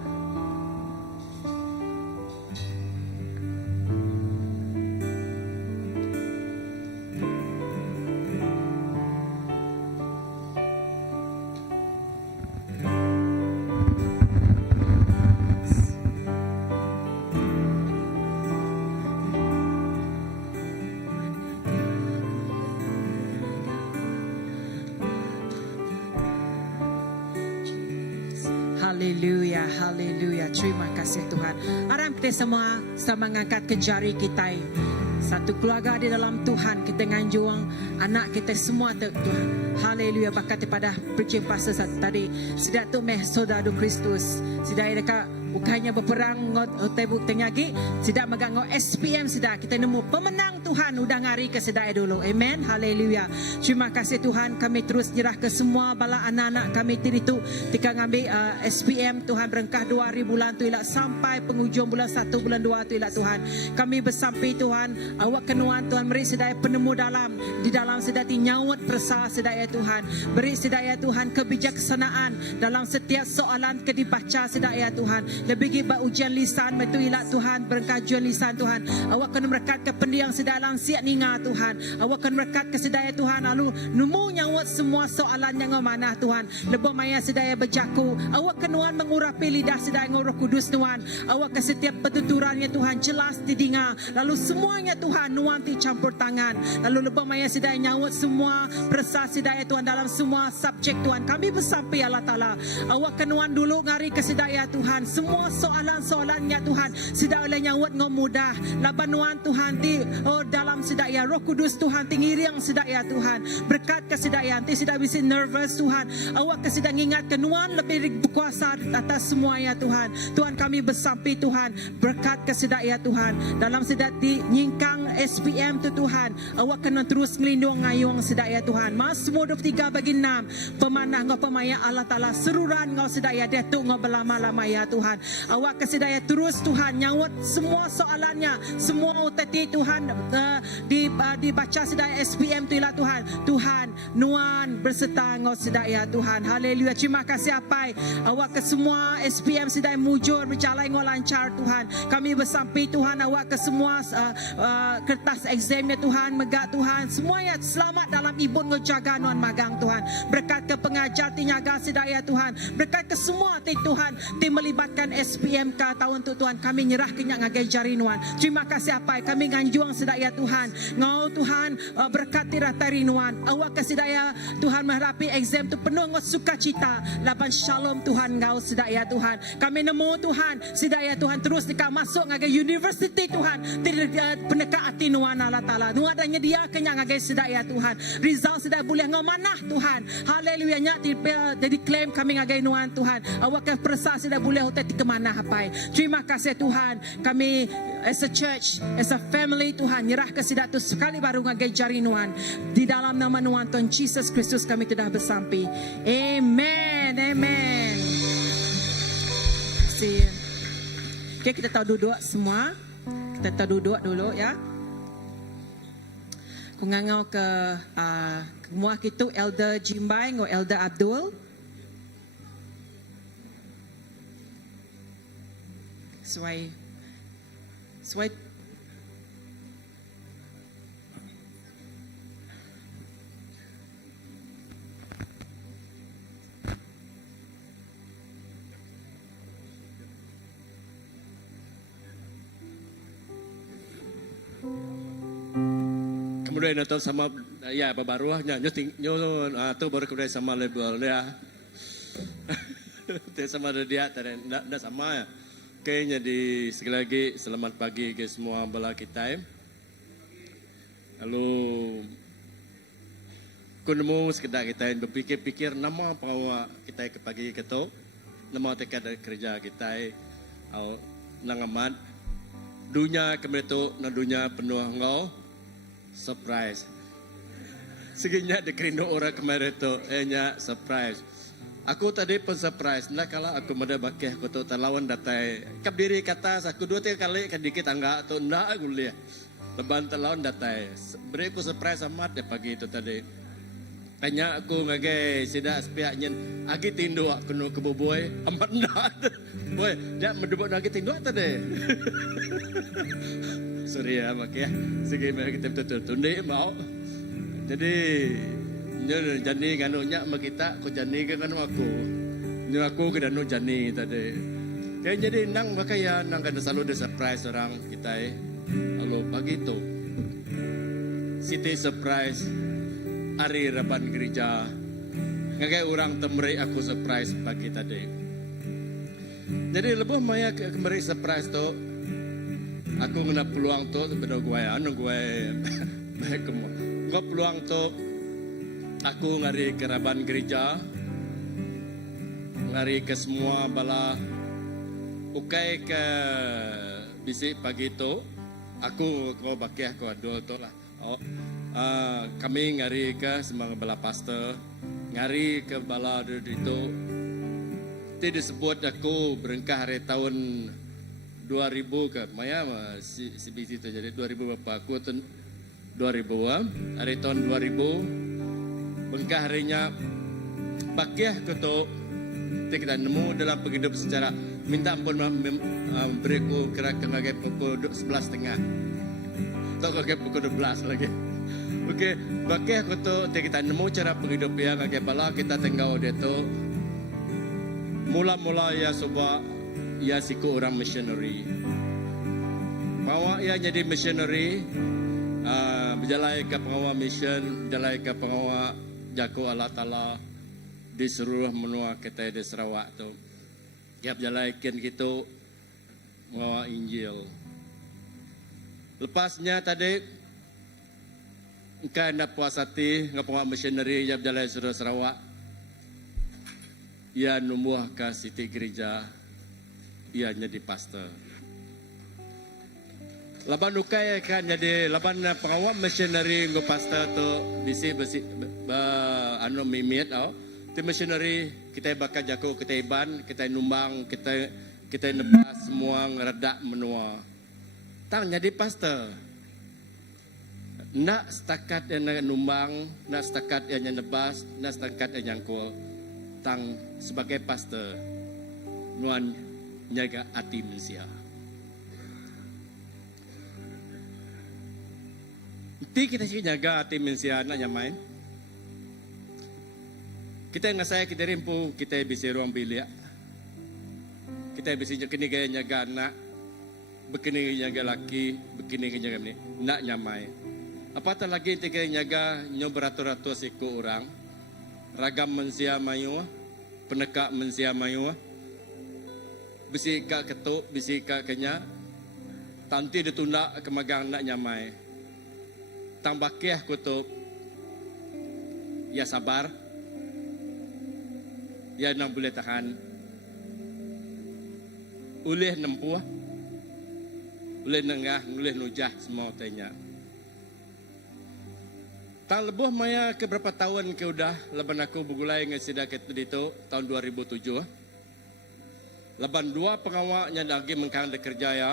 Haleluya, haleluya. Terima kasih Tuhan. Harap kita semua sama mengangkat ke jari kita. Satu keluarga di dalam Tuhan. Kita nganjuang anak kita semua Tuhan. Haleluya. Bakat kepada preaching pastor tadi. Sidak tu meh saudara Kristus. Sidak dekat bukannya berperang tebuk tenyagi. Sidak megang SPM sidak. Kita nemu pemenang Tuhan. Udah ngari ke sidak dulu. Amen. Haleluya. Terima kasih Tuhan. Kami terus nyerah ke semua bala anak-anak kami itu. Tika ngambil SPM Tuhan berengkah 2000 bulan tu ilah sampai penghujung bulan 1 bulan 2 tu ilah Tuhan. Kami bersampai Tuhan. Awak kenuan Tuhan beri sedaya penemu di dalam sedati nyawat persa sedaya Tuhan. Beri sedaya Tuhan kebijaksanaan dalam setiap soalan ke dibaca sedaya Tuhan. Lebih gibak ujian lisan metu ilah Tuhan berengkah ujian lisan Tuhan. Awak kena berkat ke pendiang sedalam siap ninga Tuhan. Awak kena berkat ke sedaya Tuhan lalu nemu nyawat semua soalan yang mana Tuhan. Lebih maya sedaya berjaku. Awak kenuan mengurapi lidah sedaya Roh Kudus Tuhan. Awak ke setiap petuturannya Tuhan jelas didengar. Lalu semuanya Tuhan nuan ti campur tangan. Lalu lebih maya sedaya nyawat semua persa sedaya Tuhan dalam semua subjek Tuhan. Kami bersampai Allah Ta'ala. Awak kenuan dulu ngari ke sedaya Tuhan. Semua semua soalan-soalannya Tuhan sida oleh nyawat ngau mudah labanuan Tuhan di dalam sida ya Roh Kudus Tuhan tingiriang sida ya Tuhan berkat ke sida ya nanti sida bisa nervous Tuhan awak ke sida ingat kenuan lebih berkuasa atas semua ya Tuhan. Tuhan kami bersampai Tuhan berkat ke sida ya Tuhan dalam sida di nyingkang SPM tu Tuhan awak kena terus ngelindung ngayong sida ya Tuhan. Mazmur 23 bagi 6 pemanah ngau pemaya Allah Ta'ala seruran ngau sida ya detuk ngau berlama-lama ya Tuhan. Awak kesedaya terus Tuhan nyawat semua soalannya, semua UTT Tuhan dibaca sedaya SPM tu lah Tuhan. Tuhan, nuan berserta ngau sedaya Tuhan. Haleluya. Terima kasih apai. Awak ke semua SPM sedaya mujur berjalan ngau lancar Tuhan. Kami bersampai Tuhan awak ke semua kertas examnya Tuhan, megak Tuhan. Semuanya selamat dalam ibun ngau jaga nuan magang Tuhan. Berkat ke pengajar tinyaga sedaya Tuhan. Berkat ke semua Tuhan tim melibatkan SPM ke tahun tu Tuhan kami nyerah kenyak ngagai jarinuan. Terima kasih apa kami nganjuang sedaya Tuhan ngau Tuhan berkati rata rinuan awak kesedaya Tuhan menghadapi exam tu penuh ngau sukacita laban shalom Tuhan ngau sedaya Tuhan kami nemu Tuhan sedaya Tuhan terus dekat masuk ngagai university Tuhan pendekat hati nuan Allah Ta'ala nuan dan nyedia kenyak ngagai sedaya Tuhan result sedaya boleh ngau manah Tuhan haleluya nyak jadi claim kami ngagai nuan Tuhan awak ke persa sedaya boleh hotel ke mana hapai. Terima kasih Tuhan. Kami as a church, as a family Tuhan nyerah ke sidak tu sekali baru ngagai jarinuan. Di dalam nama Tuhan Tuhan Jesus Kristus kami telah bersampai. Amen. Amen. Okay, kita tahu duduk semua. Kita tahu duduk dulu ya. Kungangau ke muah kita Elder Jimbai atau Elder Abdul. Suai kemudian atau sama ya baruahnya nyo tu baru kemudian sama level ya. Tidak sama dia tidak sama ya. Oke, jadi sekali lagi selamat pagi ke semua belah kita. Lalu kunemu sekedar kita berpikir-pikir nama pengawa kita ke pagi ketok, nama tekad kerja kita au nangamat dunia kemeto na dunia penuh ngau surprise. Seginya dekrindo orang kemeto nya surprise. Aku tadi pun surprise. Nah kalau aku mada bakih aku tu talawan datai. Kap diri kata aku 2-3 kali kadikit angga tu ndak aku lihat. Leban talawan datai. Beri aku surprise amat deh pagi itu tadi. Tanya aku ngagai sida pihak nyen agi tindu aku nu kebuboy amat ndak. Boy, dia mendebut lagi tindu tadi. Sorry ya mak ya. Segi kita betul tundi mau. Jadi nyo jani nganu nya mak kita ko jani ke nganu aku. Nyo aku ke danu jani tadi. Kayak jadi nang makaya nang kada selalu ada surprise orang kita Lalu pagi itu city surprise hari reban gereja. Ngagai orang temeri aku surprise pagi tadi. Jadi lebih maya kemeri surprise tu aku ngena peluang tu sebenarnya gue anu gue baik kemo. Gue peluang tu aku ngari ke reban gereja. Ngari ke semua bala ukai ke bisik pagi tu aku kau bakih aku adul tu lah. Kami ngari ke semua bala pastor, ngari ke bala itu. Itu disebut aku berengkah hari tahun 2000 ke Maya si bisi tu jadi 2000 berapa aku tu 2000 hari tahun 2000 bengkah harinya bakih ke tu kita nemu dalam penghidup secara minta ampun beriku kira-kira ngagai pukul 11.30 atau ngagai pukul 12 lagi. Okey, bakih aku tu kita nemu cara penghidup yang ngagai bala kita tenggau dia tu mula-mula ya coba ya siku orang missionary. Bawa ya jadi missionary, berjalan ke pengawa mission, berjalan ke pengawa jago Allah Ta'ala di seluruh menua kita di Sarawak tu. Yap jalaikan kita ngawa Injil. Lepasnya tadi kan nak puasati ngapung missionary yap jalai Suruh Sarawak. Ia numbuh ke siti gereja. Ia jadi pastor. Laban ukai kan jadi laban pengawal missionary ngo pastor tu bisi anu mimit au. Ti missionary kita bakal jago kita iban, kita numbang, kita nebas semua ngeredak menua. Tang jadi pastor. Nak setakat yang numbang, nak setakat yang nebas, nak setakat yang nyangkul. Tang sebagai pastor nuan nyaga hati manusia. Nanti kita sih jaga hati manusia nak nyamain. Kita ngasai kita rimpu kita bisa ruang bilik. Kita bisa kini gaya nyaga anak, begini nyaga laki, begini nyaga ni nak nyamai. Apatah lagi kita nyaga nyo beratus-ratus ikut orang. Ragam manusia mayu, penekak manusia mayu, bisi kak ketuk, bisi kak kenya, tanti ditunda kemagang nak nyamai. Tang bakiah kutub, ya sabar, ya nang boleh tahan, uleh nempuh, uleh nengah, uleh nujah semua tanya. Tang lebuh maya ke berapa tahun ke udah leban aku begulai ngesida ke itu tahun 2007. Leban dua pengawaknya lagi mengkang de kerja ya.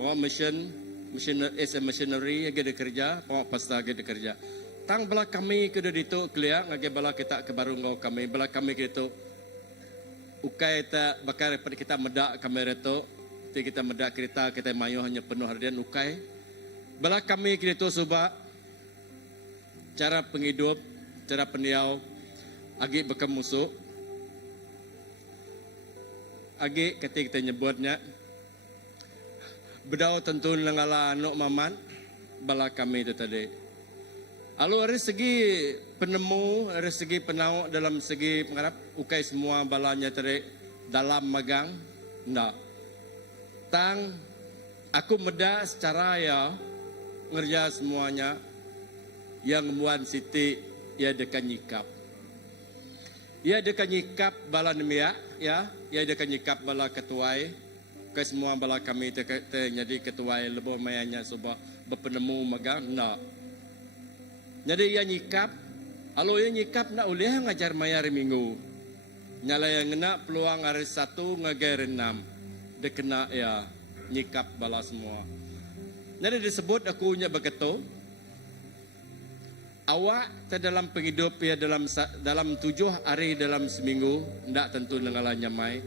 Pengawak missionary lagi de kerja, pengawak pastor lagi de kerja. Tang bala kami ke itu kelia ngage bala kita ke baru ngau kami bala kami ke itu ukai ta bakar kita medak kamera itu kita medak kereta kita mayu hanya penuh harian ukai. Bala kami ke itu subak cara penghidup, cara peniau, agi bekam musuh. Agi ketika kita nyebutnya, bedau tentu langala anak maman, bala kami itu tadi. Lalu dari segi penemu, dari segi penau, dalam segi pengharap, ukai semua balanya tadi dalam magang, enggak. Tang, aku meda secara ya, ngerja semuanya, yang muan siti ia dekan nyikap. Ia dekan nyikap bala nemia ya, ia dekan nyikap bala ketuai. Ke semua bala kami jadi ketuai lebih mayanya sebab berpenemu magang nak. Jadi ia nyikap, kalau ia nyikap nak ulih ngajar maya hari minggu. Nyala yang kena peluang hari 1 ngajar 6. Dia kena ya nyikap bala semua. Jadi disebut aku nya begitu. Awak dalam penghidup ya dalam 7 hari dalam seminggu ndak tentu nengala nyamai.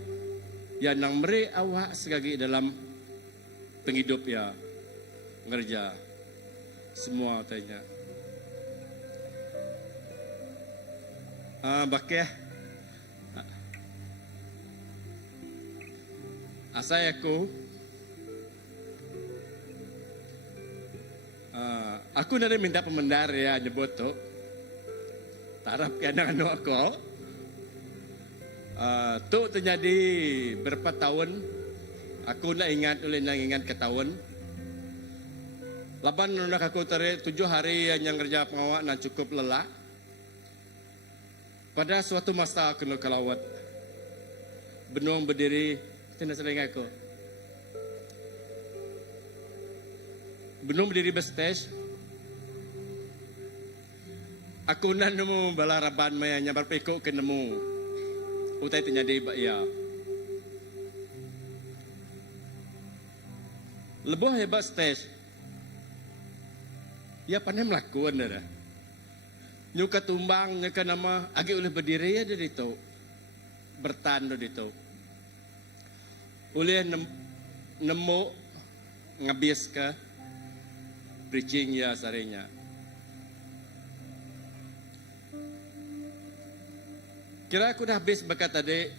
Ya nang meri awak segagi dalam penghidup ya ngerja semua tanya. Bakeh asai aku nanti minta pemendar ya nyebut tu. Tarap ke anak-anak aku. Tu terjadi berapa tahun. Aku nak ingat ke tahun. Laban nak aku tarik 7 hari yang kerja pengawak nak cukup lelah. Pada suatu masa aku nak kelawat. Benung berdiri. Tidak sering aku. Benung berdiri berstage. Aku nak nemu balaraban mayanya berpikuk ke nemu. Utai terjadi ya. Lebuh hebat stage. Ya pandai melakukan dah. Nyuka tumbang, nyuka nama, agi oleh berdiri ya dari itu. Bertan dari itu. Oleh nemu ngabis ke preaching ya sarinya. Kira aku dah habis bakat tadi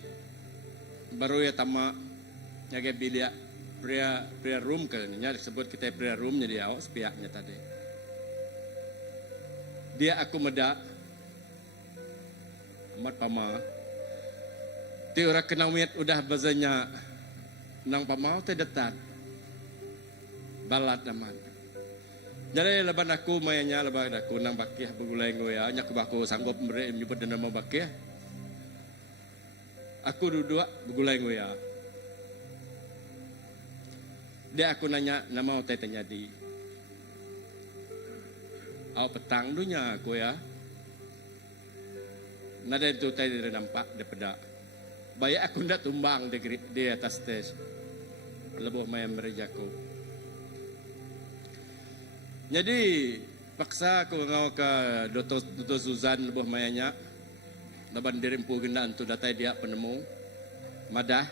baru ya tamak nyaga bilik prayer room ke nya disebut kita prayer room jadi awak sepiaknya tadi. Dia aku medak amat pama. Ti ora kenawit udah bazanya nang pamau te detat. Balat naman. Jadi laban aku mayanya laban aku nang bakih begulai ngoya nya aku sanggup mere menyebut nama bakih. Aku duduk begulai ngoya. Dia aku nanya nama teh terjadi. Au petang dunya aku ya. Nada itu teh nampak dia pedak. Bayak aku ndak tumbang di atas stage. Lebuh mayam merejaku. Jadi paksa aku ngau ke Dr. Suzan lebuh mayanya. Laban dirimpu gendaan tu datai dia penemu. Madah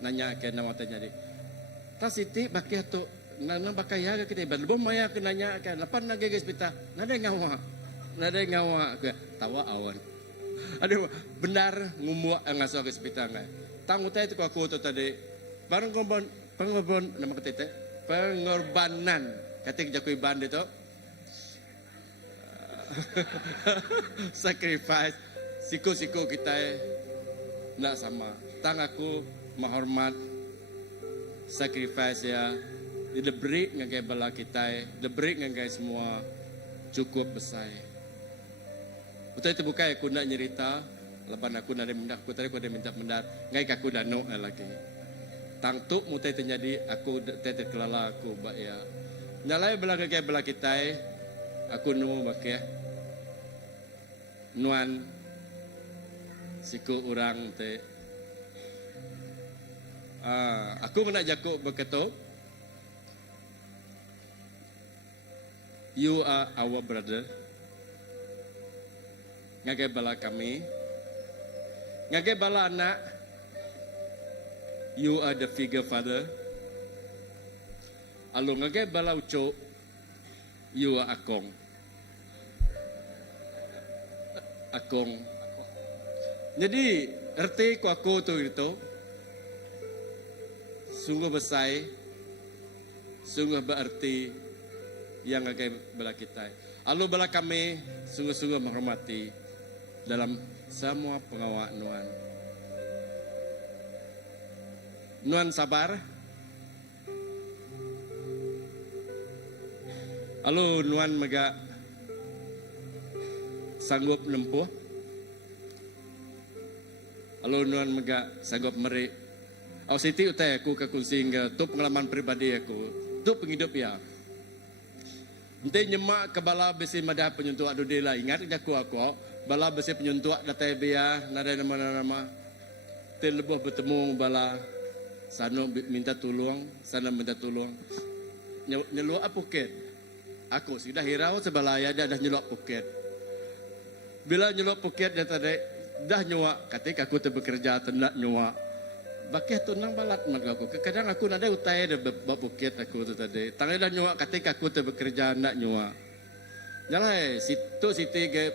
nanya ke nama teh jadi. Ta siti bakih tu nana bakaya ke kita lebuh maya ke nanya ke lapan lagi ke hospital. Nada ngawa ke tawa awan. Aduh benar ngumuak ngasuh ke hospital ngai. Tang utai tu aku tu tadi pengorban nama kata pengorbanan katik jakui band itu sacrifice siku kita nak sama tang aku menghormat sacrifice ya diberi ngagai bala kita diberi ngagai semua cukup besar utai itu bukan aku nak nyerita lepas aku nak mendak aku tadi aku ada minta mendat ngai aku dah no lagi tangtuk mutai terjadi aku tete kelala aku bak ya nyalai belaka ke belaka kita aku nu bakia nuan siku orang te aku nak jakuk beketo you are our brother ngagai bala kami ngagai bala anak you are the figure father. Alung ngagai bala uco, you are akong. Akong. Jadi erti ku aku tu itu sungguh besar, sungguh berarti yang ngagai bala kita. Alu bala kami sungguh-sungguh menghormati dalam semua pengawal nuan. Nuan sabar. Lalu nuan mega sanggup nempuh. Lalu nuan mega sanggup meri. Au siti utai aku ke kunsing tu pengalaman pribadi aku. Tu penghidup ya. Ente nyemak ke bala besi madah penyentuh adu dela ingat aku bala besi penyentuh datai biya nada nama-nama. Te lebuh bertemu bala sana minta tolong, sana minta tolong. Nyeluak puket. Aku sudah hirau sebalaya dia dah nyelok puket. Bila nyelok puket dia tadi dah nyuak ketika aku bekerja tendak nyuak. Bakih tu nang balat mak aku. Kadang aku nada utai de bab puket aku tu tadi. Tangai dah nyuak ketika aku bekerja ndak nyuak. Nyalai situ siti ge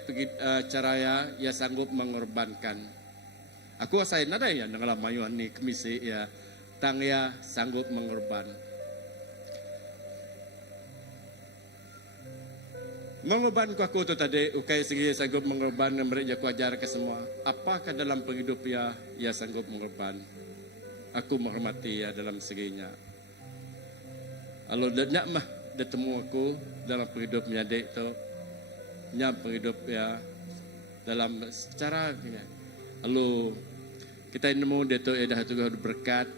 caraya ya sanggup mengorbankan. Aku asai nada ya nang lamayuan ni kemisi ya tang ya sanggup mengorban. Mengorban aku tu tadi, ukai segi sanggup mengorban mereka aku ajar ke semua. Apakah dalam penghidup ya sanggup mengorban? Aku menghormati ya dalam seginya. Kalau dia mah dia temu aku dalam penghidupnya dek tu, nya penghidup ya dalam secara ya. Lalu kita nemu dia tu dah juga berkat.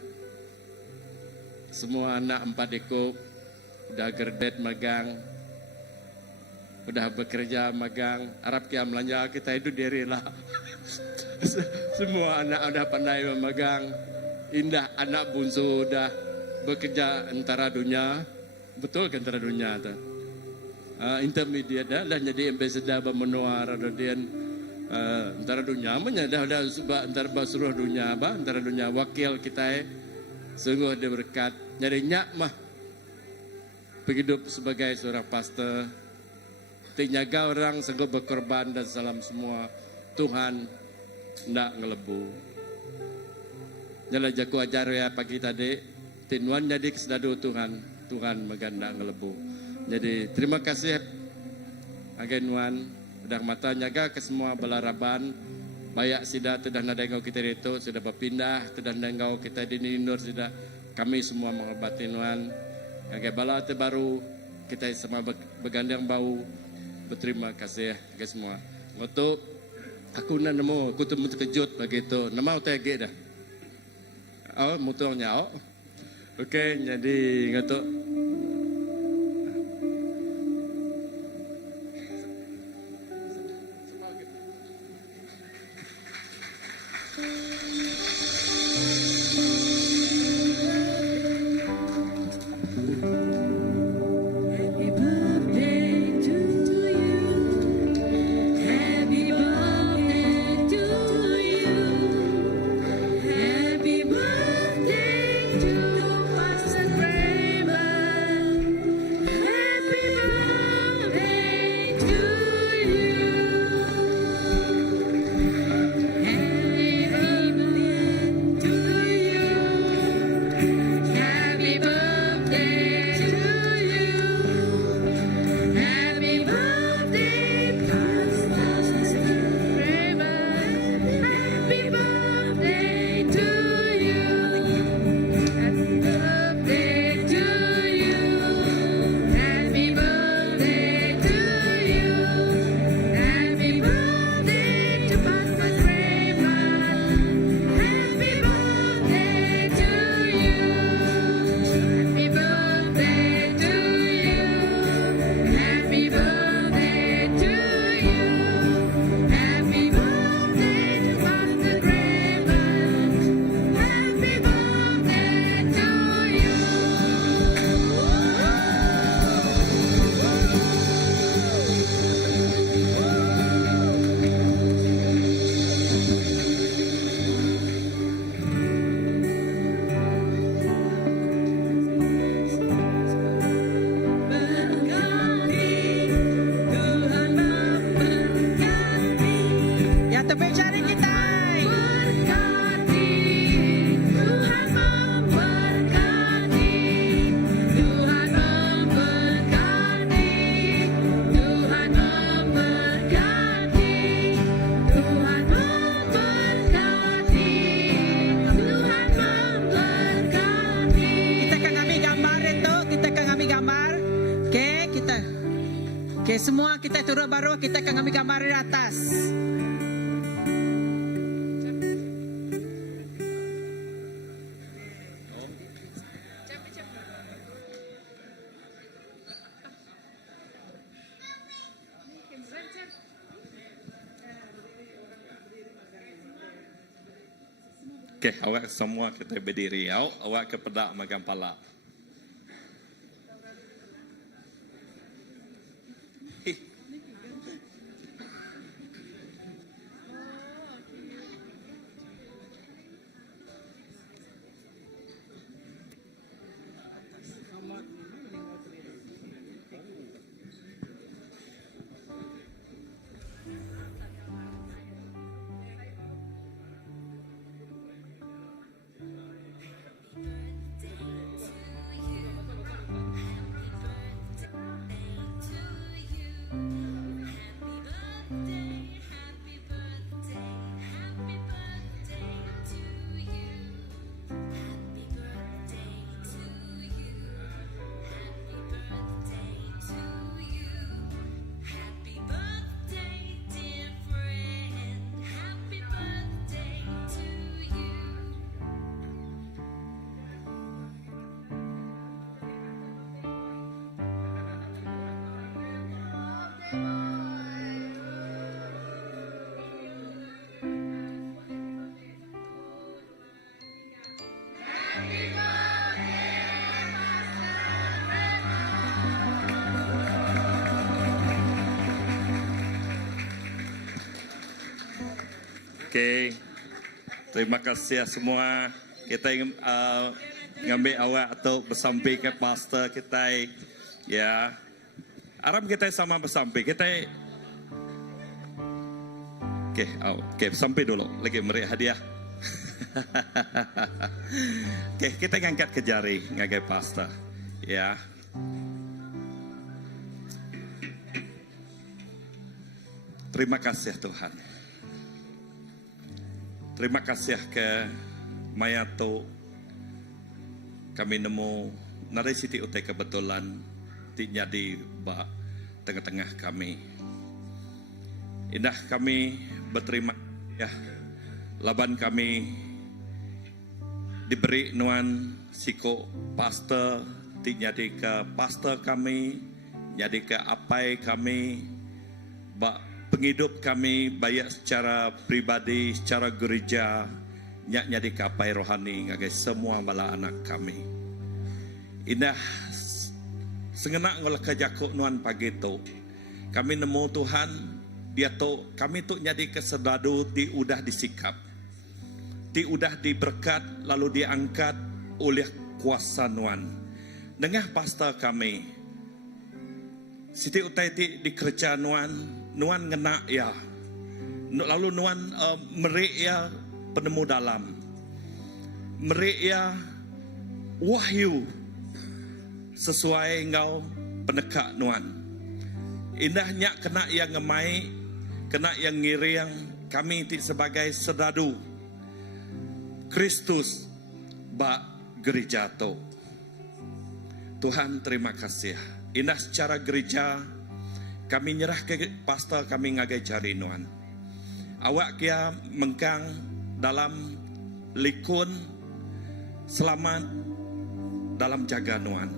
Semua anak 4 ekor dah graduate magang. Udah bekerja magang, Arab kia melanja kita itu diri lah. Semua anak udah pandai memagang. Indah anak bungsu udah bekerja antara dunia, betul kan antara dunia tu. Intermediate dah jadi ambassador bermenua radodian antara dunia, mana dah sebab antara seluruh dunia antara dunia wakil kita sungguh dia berkat. Jadi nyak mah hidup sebagai seorang pastor. Tinyaga orang sanggup berkorban dan salam semua Tuhan ndak ngelebu. Jala jaku ajar ya pagi tadi tinuan jadi kesedadu Tuhan meganda ngelebu. Jadi terima kasih agen nuan udah mata nyaga ke semua belaraban Bayak sida tedah nadengau kita itu sudah berpindah tedah nadengau kita di Ninur sudah kami semua menghormati Tuhan. Ngagai bala terbaru kita sama bergandeng bau berterima kasih ke semua. Untuk aku nak nemu aku tu terkejut begitu. Nama utai gede dah. Oh mutunya oh. Okey jadi ngatuk Happy birthday to you. Happy birthday to you. Happy birthday to Pastor Raymond. Happy birthday to you. Happy birthday to you. Happy birthday to you. Happy birthday, Pastor Raymond. Happy birthday to you. Happy birthday to you. Happy birthday to you. Happy birthday to Pastor Raymond. Happy birthday to you. Happy birthday to you. Happy birthday to you. Happy birthday to Pastor Raymond. Happy birthday to you. Berkati, Tuhan memberkati. Ya tepuk jari kita. Berkati, Tuhan memberkati. Tuhan memberkati. Tuhan memberkati. Tuhan memberkati. Tuhan memberkati. Kita akan ambil gambar itu. Kita akan ambil gambar. Okey, kita. Okey, semua kita turun baru. Kita akan ambil gambar di atas. Okey, awak semua kita berdiri. Awak ke pedak makan pala. Okey. Terima kasih semua. Kita ingin ngambil awak atau bersampai ke pastor kita. Ya. Aram kita sama bersampai. Kita Okey, sampai dulu. Lagi beri hadiah. Okey, kita ngangkat ke jari ngagai pastor. Ya. Terima kasih Tuhan. Terima kasih ke Mayato. Kami nemu nadai siti utai kebetulan ti jadi ba tengah-tengah kami. Indah kami berterima kasih laban kami diberi nuan siko pastor ti jadi ke pastor kami, jadi ke apai kami, ba penghidup kami baik secara pribadi, secara gereja, nyak jadi ke apai rohani ngagai semua bala anak kami. Indah sengenak ngolah kejakuk nuan pagi tu. Kami nemu Tuhan, dia tu kami tu jadi kesedadu ti udah disikap. Ti udah diberkat lalu diangkat oleh kuasa nuan. Dengah pastor kami. Siti utai ti dikerja nuan ngena ya. Lalu nuan merik ya penemu dalam. Merik ya wahyu sesuai ngau penekak nuan. Indahnya kena yang ngemai, kena yang ngiriang kami ti sebagai sedadu Kristus ba gereja tu. Tuhan terima kasih. Indah secara gereja kami nyerah ke pastor kami ngagai jari nuan. Awak kia mengkang dalam likun selamat dalam jaga nuan.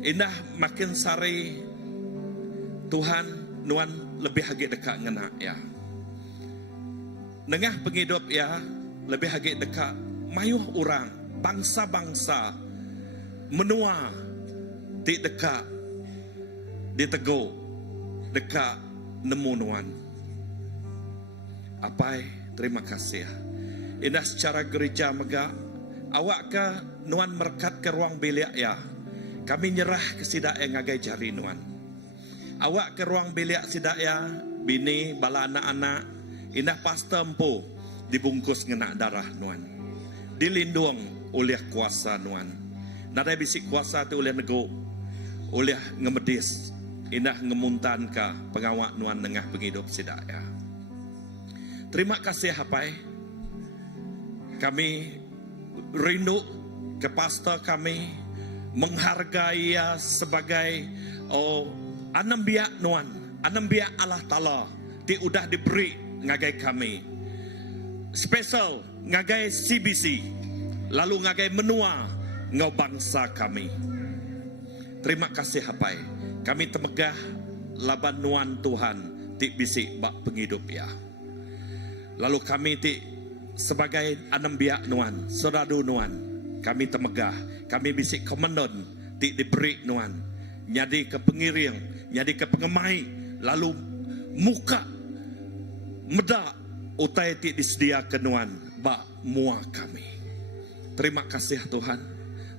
Indah makin sari Tuhan nuan lebih hagi dekat ngena ya. Nengah penghidup ya lebih hagi dekat mayuh orang bangsa-bangsa menua di dekat ditego dekat nemu nuan. Apai terima kasih. Indah secara gereja mega awak ke nuan merkat ke ruang bilik ya. Kami nyerah ke sidak yang ngagai jari nuan. Awak ke ruang bilik sidak ya, bini, bala anak-anak, indah pastor empu dibungkus ngena darah nuan. Dilindung oleh kuasa nuan. Nadai bisik kuasa tu oleh nego, oleh ngemedis, indah ngemuntan ka pengawak nuan nengah penghidup sidak ya. Terima kasih hapai. Kami rindu ke pastor kami, menghargai ia sebagai anambiak nuan, anambiak Allah Ta'ala di udah diberi ngagai kami. Special ngagai CBC, lalu ngagai menua ngau bangsa kami. Terima kasih hapai. Kami temegah laban nuan Tuhan ti bisik bak penghidup ya. Lalu kami ti sebagai anambiak nuan, sedadu nuan. Kami temegah, kami bisik komandan ti diberi nuan. Nyadi ke pengiring, nyadi ke pengemai, lalu muka medak utai ti disediakan nuan ba mua kami. Terima kasih Tuhan.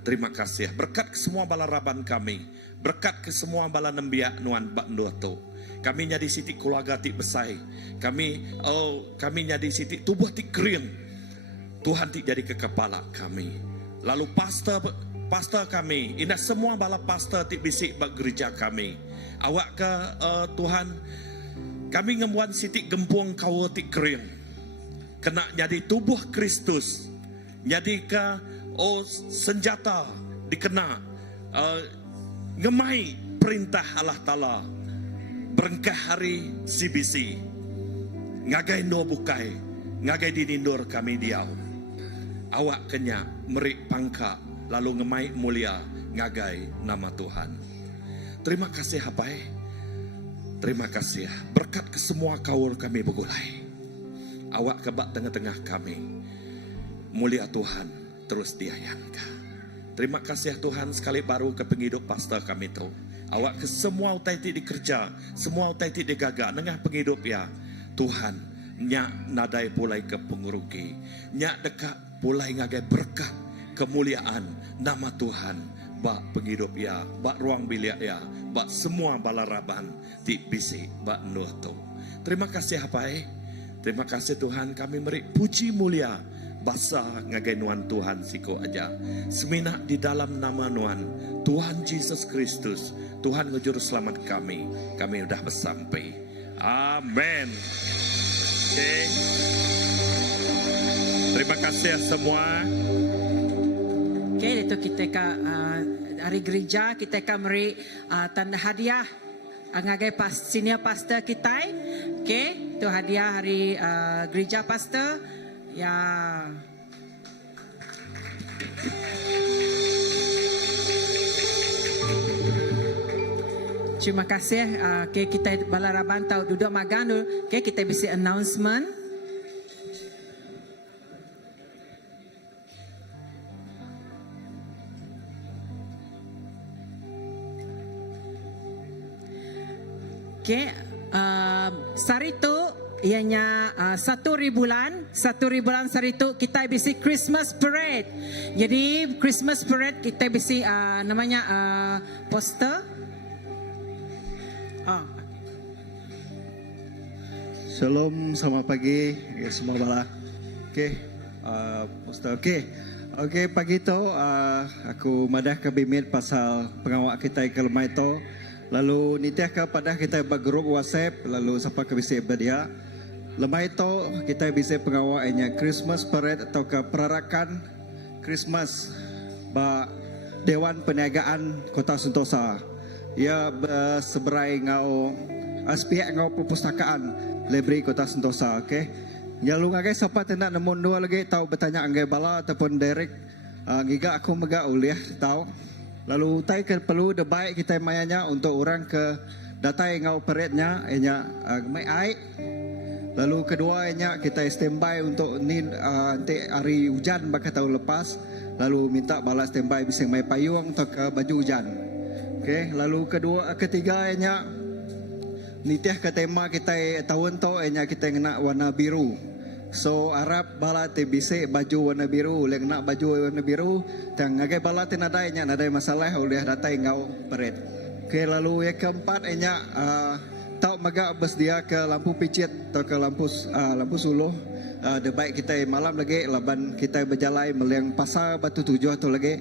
Terima kasih. Berkat ke semua bala raban kami, berkat ke semua bala nembiak nuan bak ndoto. Kami nyadi siti keluarga ti besai. Kami nyadi siti tubuh ti kering. Tuhan ti jadi ke kepala kami. Lalu pastor kami, indah semua bala pastor ti bisik bak gereja kami. Awak ke Tuhan, kami ngemuan siti gempuang kau ti kering. Kena jadi tubuh Kristus. Jadi ke senjata dikena ngemai perintah Allah Ta'ala. Berengkah hari CBC. Ngagai no bukai, ngagai dinindur kami diau. Awak kenya merik pangka lalu ngemai mulia ngagai nama Tuhan. Terima kasih hapai. Terima kasih. Berkat ke semua kaul kami begulai. Awak kebak tengah-tengah kami. Mulia Tuhan terus diayangka. Terima kasih Tuhan sekali baru ke penghidup pastor kami tu. Awak ke semua utai ti dikerja, semua utai ti digagak nengah penghidup ya. Tuhan nyak nadai pulai ke penguruki, nyak dekat pulai ngagai berkat kemuliaan nama Tuhan bak penghidup ya, bak ruang bilik ya, bak semua balaraban ti bisi bak nuto. Terima kasih hapai. Terima kasih Tuhan, kami beri puji mulia basa ngagai nuan Tuhan siko aja. Seminak di dalam nama nuan Tuhan Yesus Kristus, Tuhan ngejuru selamat kami sudah bersampai. Amin. Okay. Terima kasih semua. Okay, itu kita ka hari gereja kita akan beri tanda hadiah ngagai senior pastor kita. Okay, itu hadiah hari gereja pastor. Ya. Terima kasih. Okay, kita balaraban tahu duduk magang dulu. Okay, kita bisa announcement. Okay, Sarito ianya 1,000 bulan Sarito kita bisi Christmas parade. Jadi Christmas parade kita bisi namanya poster. Shalom, selamat pagi semua bala. Okey, poster okey. Okey, pagi tu aku madah ke bimit pasal pengawak kita ke lemai tu. Lalu nitiah ke pada kita bergrup WhatsApp, lalu siapa ke bisa berdia. Lemai tu kita bisa pengawaknya Christmas parade atau ke perarakan Christmas ba Dewan Perniagaan Kota Sentosa. Ia seberai ngau aspek ngau perpustakaan library Kota Sentosa. Okey. Ya lu ngagai siapa tidak nemu dua lagi tahu bertanya anggai bala ataupun direct giga aku mega uliah tahu. Lalu tai ke perlu the baik kita mayanya untuk orang ke datai ngau parade-nya enya mai ai. Lalu kedua enya kita standby untuk ni nanti hari hujan bakal tahun lepas. Lalu minta bala standby bisa mai payung atau ke baju hujan. Okey, lalu ketiga enya nitiah ke tema kita tahun tu enya kita kena warna biru. So Arab bala te bise baju warna biru, leng nak baju warna biru, tang ngagai bala te nadai nya nadai masalah oleh datai ngau parade. Okey, lalu yang keempat enya tau maga bus dia ke lampu picit atau ke lampu suluh. The baik kita malam lagi laban kita berjalan meliang pasar Batu Tujuh tu lagi.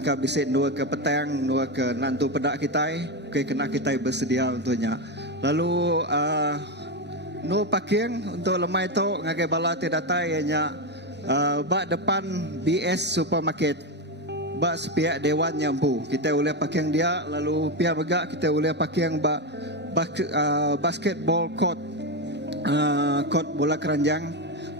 Engkau bisa dua ke petang, dua ke nantu pedak kita. Okey, kena kita bersedia untuknya. Lalu no parking untuk lemai tu ngagai bala te datai nya bak depan BS supermarket bak sepiak dewan nyampu kita boleh parking dia. Lalu pihak begak kita boleh parking bak basketball court court bola keranjang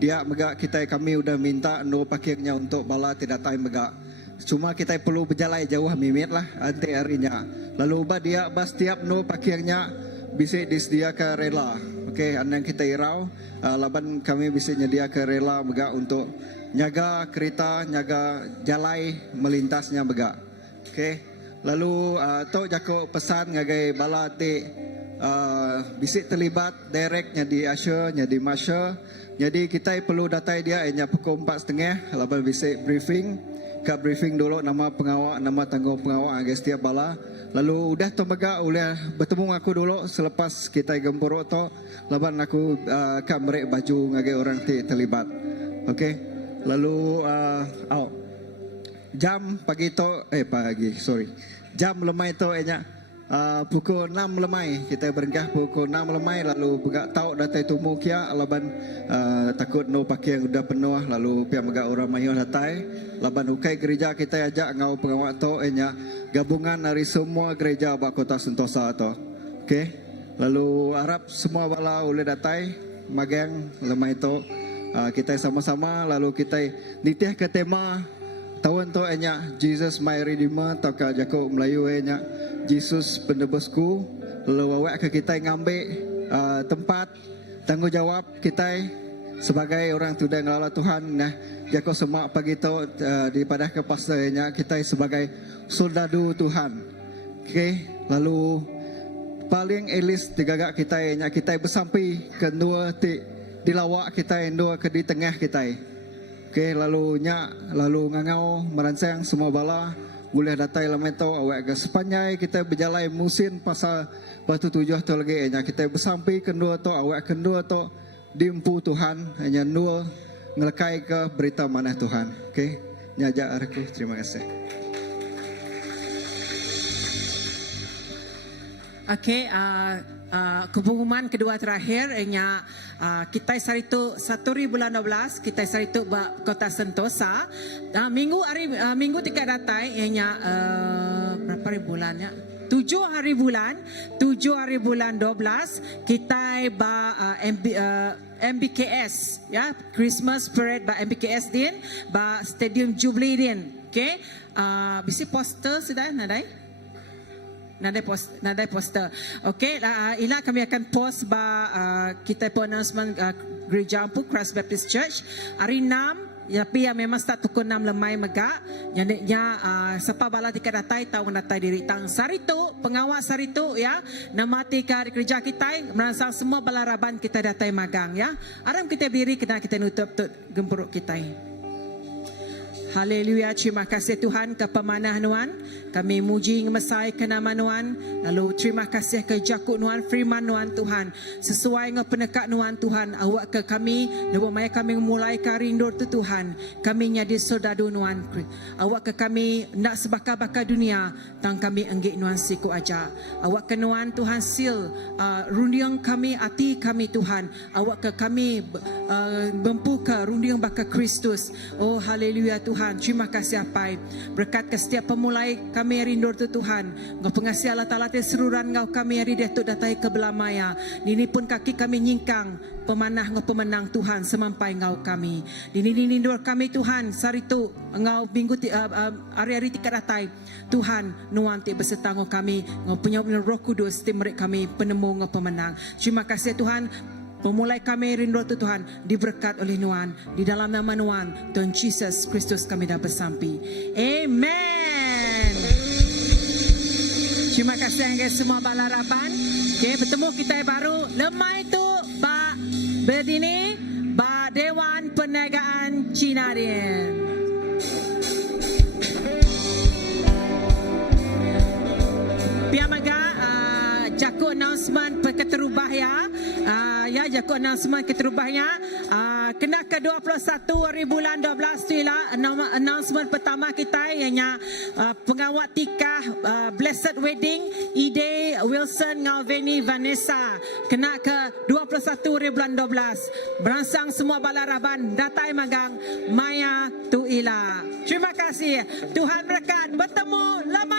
dia megak kita kami udah minta no parkingnya untuk bala te datai megak. Cuma kita perlu berjalan jauh mimit lah nanti harinya. Lalu dia setiap no parkingnya bisa disediakan rela. Okey, andang kita irau, laban kami bisa nyediakan rela begak untuk nyaga kereta, nyaga jalai melintasnya begak. Okey, lalu tu jako pesan ngagai bala te bisa terlibat directnya di Asher, di Masya. Jadi kita perlu datai dia nya pukul 4.30 laban bisa briefing. Ka briefing dulu nama pengawak, nama tanggung pengawak ngagai setiap bala. Lalu udah tu mega boleh bertemu aku dulu selepas kita gempuruk tu. Laban aku kan merek baju ngagai orang terlibat. Okey. Lalu jam pagi tu jam lemai tu enya pukul 6 lemai kita berengkah pukul 6 lemai lalu begak tahu datai tumu kia laban takut no parking udah penuh lalu pihak mega orang mayu datai laban ukai gereja kita ajak ngau pengawak tu enya gabungan dari semua gereja bak Kota Sentosa tu. Okey. Lalu harap semua bala boleh datai magang lemai tu kita sama-sama lalu kita nitiah ke tema tahun tu enya Jesus my Redeemer atau ke Jakob Melayu enya Jesus penebusku. Lalu awak ke kita ngambil tempat tanggungjawab kita sebagai orang tu dan ngelala Tuhan. Nah, Jakob semak pagi tu daripada ke pastornya kita sebagai soldadu Tuhan. Okey, lalu paling elis digagak kita nya kita bersampai ke dua di lawak kita dua ke di tengah kita. Okey, lalu ngangau merancang semua bala boleh datai lamai tu awak ke sepanjang kita berjalan musim pasal Batu Tujuh tu lagi nya kita bersampai kedua tu awak kedua tu dimpu Tuhan hanya dua ngelekai ke berita mana Tuhan. Okey, nyajak aku terima kasih. Okey, Pengumuman kedua terakhir ianya kita saritu 1 bulan 12 kita saritu ba Kota Sentosa. Minggu tiga datang ianya berapa hari bulannya? 7 hari bulan 12 kita ba MBKS ya, Christmas Parade ba MBKS din ba Stadium Jubilee din. Okay? Bisi poster sudah nadai? Nadai poster. Okey, ila kami akan post ba kita pun announcement gereja Ampu Christ Baptist Church hari 6 tapi yang memang start pukul 6 lemai megak nya siapa bala tika datai tahu datai diri tang saritu pengawas saritu ya nama tika di gereja kita merangsang semua balaraban kita datai magang ya. Aram kita berdiri kita nutup gempuruk kita. Haleluya, terima kasih Tuhan ke pemanah Nuan. Kami muji ngemesai ke nama Nuan. Lalu terima kasih ke jakut Nuan, firman Nuan Tuhan. Sesuai dengan penekat Nuan Tuhan. Awak ke kami, lepas maya kami mulai karindur tu Tuhan. Kami nyadi sodadu Nuan. Awak ke kami nak sebakar-bakar dunia. Tang kami enggik Nuan siku aja. Awak ke Nuan Tuhan sil rundiang kami, hati kami Tuhan. Awak ke kami membuka rundiang bakar Kristus. Oh haleluya Tuhan. Terima kasih apai. Berkat ke setiap pemulai kami rindur tu Tuhan. Ngau pengasih Allah Ta'ala te seruran ngau kami hari dia tu datai ke belamaya. Ini pun kaki kami nyingkang. Pemanah ngau pemenang Tuhan semampai ngau kami. Ini rindur kami Tuhan. Saritu ngau minggu hari-hari tikat datai. Tuhan nuan ti beserta ngau kami. Ngau punya Roh Kudus ti mereka kami penemu ngau pemenang. Terima kasih Tuhan. Memulai kami rindu tu Tuhan diberkat oleh Nuan di dalam nama Nuan Tuhan Yesus Kristus kami dah bersampi. Amen. Terima kasih guys semua balaraban. Okay, bertemu kita baru lemai tu ba berdini ba Dewan Perniagaan Cina Din. Piamaga jaku announcement keterubah ya. Ya jaku announcement keterubahnya kena ke 21 hari bulan 12 tu ialah announcement pertama kita ianya pengawat tikah Blessed Wedding Ide Wilson Ngalveni Vanessa kena ke 21 hari bulan 12 berangsang semua balaraban datai magang Maya tu ila. Terima kasih Tuhan berkat bertemu lama